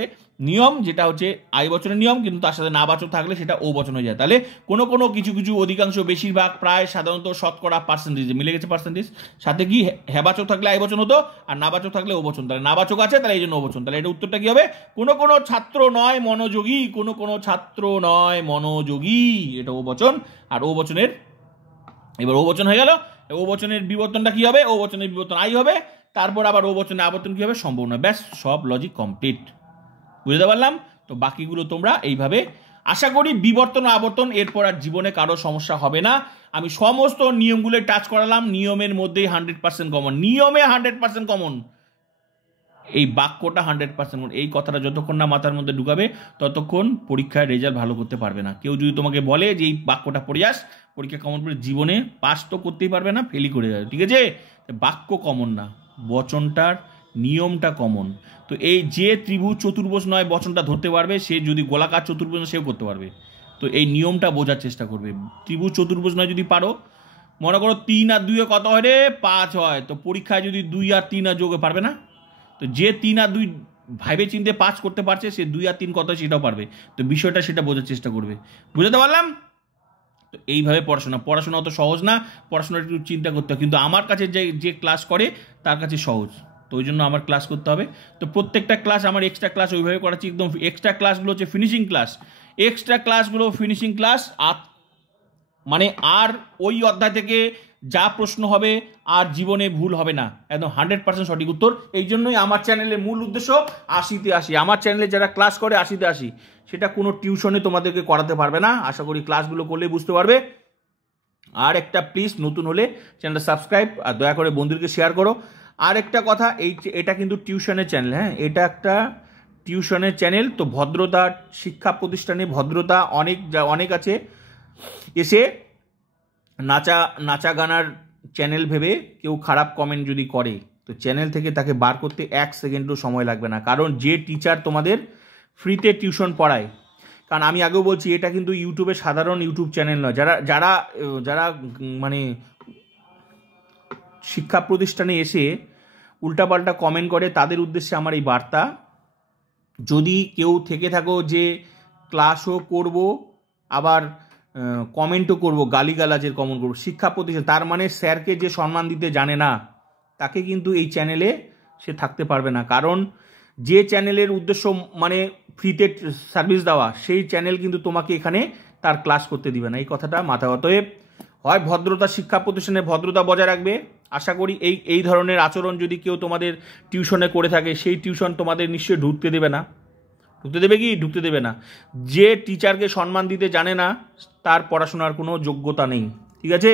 নিয়ম, যেটা হচ্ছে আই বচনের নিয়ম, কিন্তু তার সাথে নাবাচক থাকলে সেটা ও বচন হয়ে যায়। তাহলে কোনো কোনো কিছু কিছু অধিকাংশ বেশিরভাগ প্রায় সাধারণত শতকরা পার্সেন্টেজ, মিলে গেছে পার্সেন্টেজ, সাথে কি হ্যাবাচক থাকলে আই বচন হতো, আর নাবাচক থাকলে ও বচন। তাহলে নাবাচক আছে, তাহলে এই জন্য ও বচন। তাহলে এটা উত্তরটা কি হবে? কোনো কোনো ছাত্র নয় মনোযোগী, কোনো কোনো ছাত্র নয় মনোযোগী, এটা ও বচন। আর ও বচনের এবার ও বচন হয়ে গেল। ও বচনের বিবর্তনটা কি হবে? ও বচনের বিবর্তন আই হবে। তারপর আবার ও বচনের আবর্তন কি হবে? সম্ভব না। ব্যাস, সব লজিক কমপ্লিট। বুঝতে পারলাম? তো বাকিগুলো তোমরা এইভাবে, আশা করি বিবর্তন আবর্তন এরপর আর জীবনে কারো সমস্যা হবে না। আমি সমস্ত নিয়মগুলো টাচ করালাম। নিয়মের মধ্যেই 100% কমন, নিয়মে 100% কমন, এই বাক্যটা 100% কমন। এই কথাটা যতক্ষণ না মাথার মধ্যে ঢুকাবে ততক্ষণ পরীক্ষায় রেজাল্ট ভালো করতে পারবে না। কেউ যদি তোমাকে বলে যে এই বাক্যটা পড়ে আস, পরীক্ষা কমন পড়ে, জীবনে পাস তো করতেই পারবে না, ফেলই করে যাবে। ঠিক আছে? বাক্য কমন না, বচনটার নিয়মটা কমন। তো এই যে ত্রিভুজ চতুর্ভুজ নয় বচনটা ধরতে পারবে, সে যদি গোলাকার চতুর্ভুজ সেও করতে পারবে। তো এই নিয়মটা বোঝার চেষ্টা করবে। ত্রিভুজ চতুর্ভুজ নয় যদি পারো, মনে করো 3 আর 2 কত হয় রে? 5 হয়। তো পরীক্ষায় যদি 2 আর 3 আর যোগে পারবে না? তো যে 3 আর 2 ভাইবে চিনতে 5 করতে পারছে, সে 2 আর 3 কত সেটাও পারবে। তো বিষয়টা সেটা বোঝার চেষ্টা করবে। বুঝতে পারলাম? তো এইভাবে পড়াশোনা অত সহজ না, পড়াশোনার একটু চিন্তা করতে হয়, কিন্তু আমার কাছে যে ক্লাস করে তার কাছে সহজ। তো ওই জন্য আমার ক্লাস করতে হবে। তো প্রত্যেকটা ক্লাস আমার এক্সট্রা ক্লাস ওইভাবে করাচ্ছি, একদম এক্সট্রা ক্লাসগুলো হচ্ছে ফিনিশিং ক্লাস। এক্সট্রা ক্লাসগুলো ফিনিশিং ক্লাস, মানে আর ওই অধ্যায় থেকে যা প্রশ্ন হবে আর জীবনে ভুল হবে না, একদম 100% সঠিক উত্তর। এই জন্যই আমার চ্যানেলের মূল উদ্দেশ্য 80তে 80। আমার চ্যানেলে যারা ক্লাস করে 80তে 80, সেটা কোনো টিউশনে তোমাদেরকে করাতে পারবে না। আশা করি ক্লাসগুলো করলে বুঝতে পারবে। আর একটা প্লিজ, নতুন হলে চ্যানেলটা সাবস্ক্রাইব আর দয়া করে বন্ধুদেরকে শেয়ার করো। আর একটা কথা, এটা কিন্তু টিউশনের চ্যানেল, হ্যাঁ, এটা একটা টিউশনের চ্যানেল। তো ভদ্রতা, শিক্ষা প্রতিষ্ঠানে ভদ্রতা অনেক আছে। এসে নাচা গানার চ্যানেল ভেবে কেউ খারাপ কমেন্ট যদি করে, তো চ্যানেল থেকে তাকে বার করতে 1 সেকেন্ডও সময় লাগবে না। কারণ যে টিচার তোমাদের ফ্রিতে টিউশন পড়ায়, কারণ আমি আগেও বলছি এটা কিন্তু ইউটিউবে সাধারণ ইউটিউব চ্যানেল নয়। যারা মানে শিক্ষা প্রতিষ্ঠানে এসে উল্টাপাল্টা কমেন্ট করে, তাদের উদ্দেশ্যে আমার এই বার্তা। যদি কেউ থেকে থাকো যে ক্লাসও করব আবার কমেন্টও করব, গালিগালাজের কমেন্ট করবো শিক্ষা প্রতিষ্ঠান, তার মানে স্যারকে যে সম্মান দিতে জানে না, তাকে কিন্তু এই চ্যানেলে সে থাকতে পারবে না। কারণ যে চ্যানেলের উদ্দেশ্য মানে ফ্রিতে সার্ভিস দেওয়া, সেই চ্যানেল কিন্তু তোমাকে এখানে তার ক্লাস করতে দিবে না, এই কথাটা মাথায়। অতএব হয় ভদ্রতা, শিক্ষা প্রতিষ্ঠানে ভদ্রতা বজায় রাখবে। আশা করি এই ধরনের আচরণ যদি কেউ তোমাদের টিউশনে করে থাকে, সেই টিউশন তোমাদের নিশ্চয়ই ঢুকতে দেবে না। ঢুকতে দেবে না। যে টিচারকে সম্মান দিতে জানে না, তার পড়াশোনার কোনো যোগ্যতা নেই, ঠিক আছে?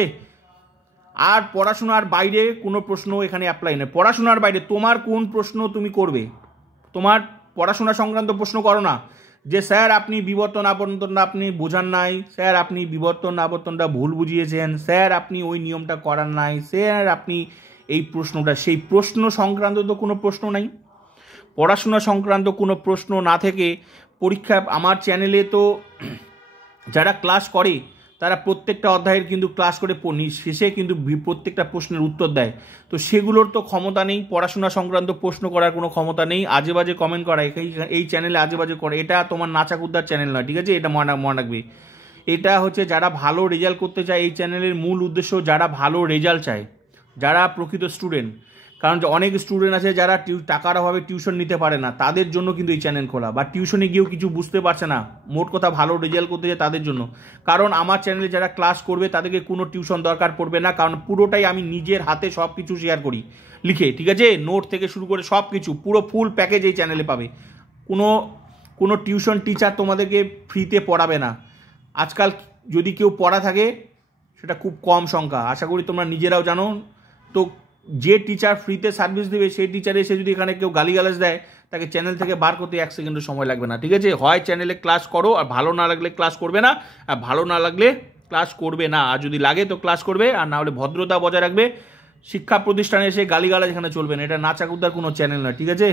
আর পড়াশোনার বাইরে কোনো প্রশ্ন এখানে অ্যাপ্লাই নেই। পড়াশোনার বাইরে তোমার কোন প্রশ্ন তুমি করবে, তোমার পড়াশোনা সংক্রান্ত প্রশ্ন করো না। যে স্যার আপনি বিবর্তন আবর্তনটা আপনি বোঝান নাই, স্যার আপনি বিবর্তন আবর্তনটা ভুল বুঝিয়েছেন, স্যার আপনি ওই নিয়মটা করার নাই, স্যার আপনি এই প্রশ্নটা, সেই প্রশ্ন সংক্রান্ত তো কোনো প্রশ্ন নাই। পড়াশোনা সংক্রান্ত কোনো প্রশ্ন না থেকে পরীক্ষা, আমার চ্যানেলে তো যারা ক্লাস করে তারা প্রত্যেকটা অধ্যায়ের কিন্তু ক্লাস করে শেষে কিন্তু প্রত্যেকটা প্রশ্নের উত্তর দেয়। তো সেগুলোর তো ক্ষমতা নেই, পড়াশোনা সংক্রান্ত প্রশ্ন করার কোনো ক্ষমতা নেই। আজে বাজে কমেন্ট করা, এই চ্যানেলে আজে বাজে করে, এটা তোমার নাচাকুদ্দার চ্যানেল নয়, ঠিক আছে? এটা মনে রাখবে। এটা হচ্ছে যারা ভালো রেজাল্ট করতে চায়, এই চ্যানেলের মূল উদ্দেশ্য যারা ভালো রেজাল্ট চায়, যারা প্রকৃত স্টুডেন্ট। কারণ অনেক স্টুডেন্ট আছে যারা টাকার অভাবে টিউশন নিতে পারে না, তাদের জন্য কিন্তু এই চ্যানেল খোলা। বা টিউশনে গিয়েও কিছু বুঝতে পারছে না, মোট কথা ভালো রেজাল্ট করতে চায় তাদের জন্য। কারণ আমার চ্যানেলে যারা ক্লাস করবে তাদেরকে কোনো টিউশন দরকার পড়বে না, কারণ পুরোটাই আমি নিজের হাতে সব কিছু শেয়ার করি লিখে, ঠিক আছে? নোট থেকে শুরু করে সব কিছু, পুরো ফুল প্যাকেজ এই চ্যানেলে পাবে। কোনো টিউশন টিচার তোমাদেরকে ফ্রিতে পড়াবে না। আজকাল যদি কেউ পড়া থাকে সেটা খুব কম সংখ্যা, আশা করি তোমরা নিজেরাও জানো। তো যে টিচার ফ্রিতে সার্ভিস দেবে, সেই টিচার এসে যদি এখানে কেউ গালিগালাজ দেয়, তাকে চ্যানেল থেকে বার করতে 1 সেকেন্ডও সময় লাগবে না, ঠিক আছে? হয় চ্যানেলে ক্লাস করো, আর ভালো না লাগলে ক্লাস করবে না, আর ভালো না লাগলে ক্লাস করবে না। আর যদি লাগে তো ক্লাস করবে, আর না হলে ভদ্রতা বজায় রাখবে। শিক্ষা প্রতিষ্ঠানে এসে গালিগালাজ এখানে চলবে না, এটা নাচাকুদ্দার কোনো চ্যানেল নয়, ঠিক আছে?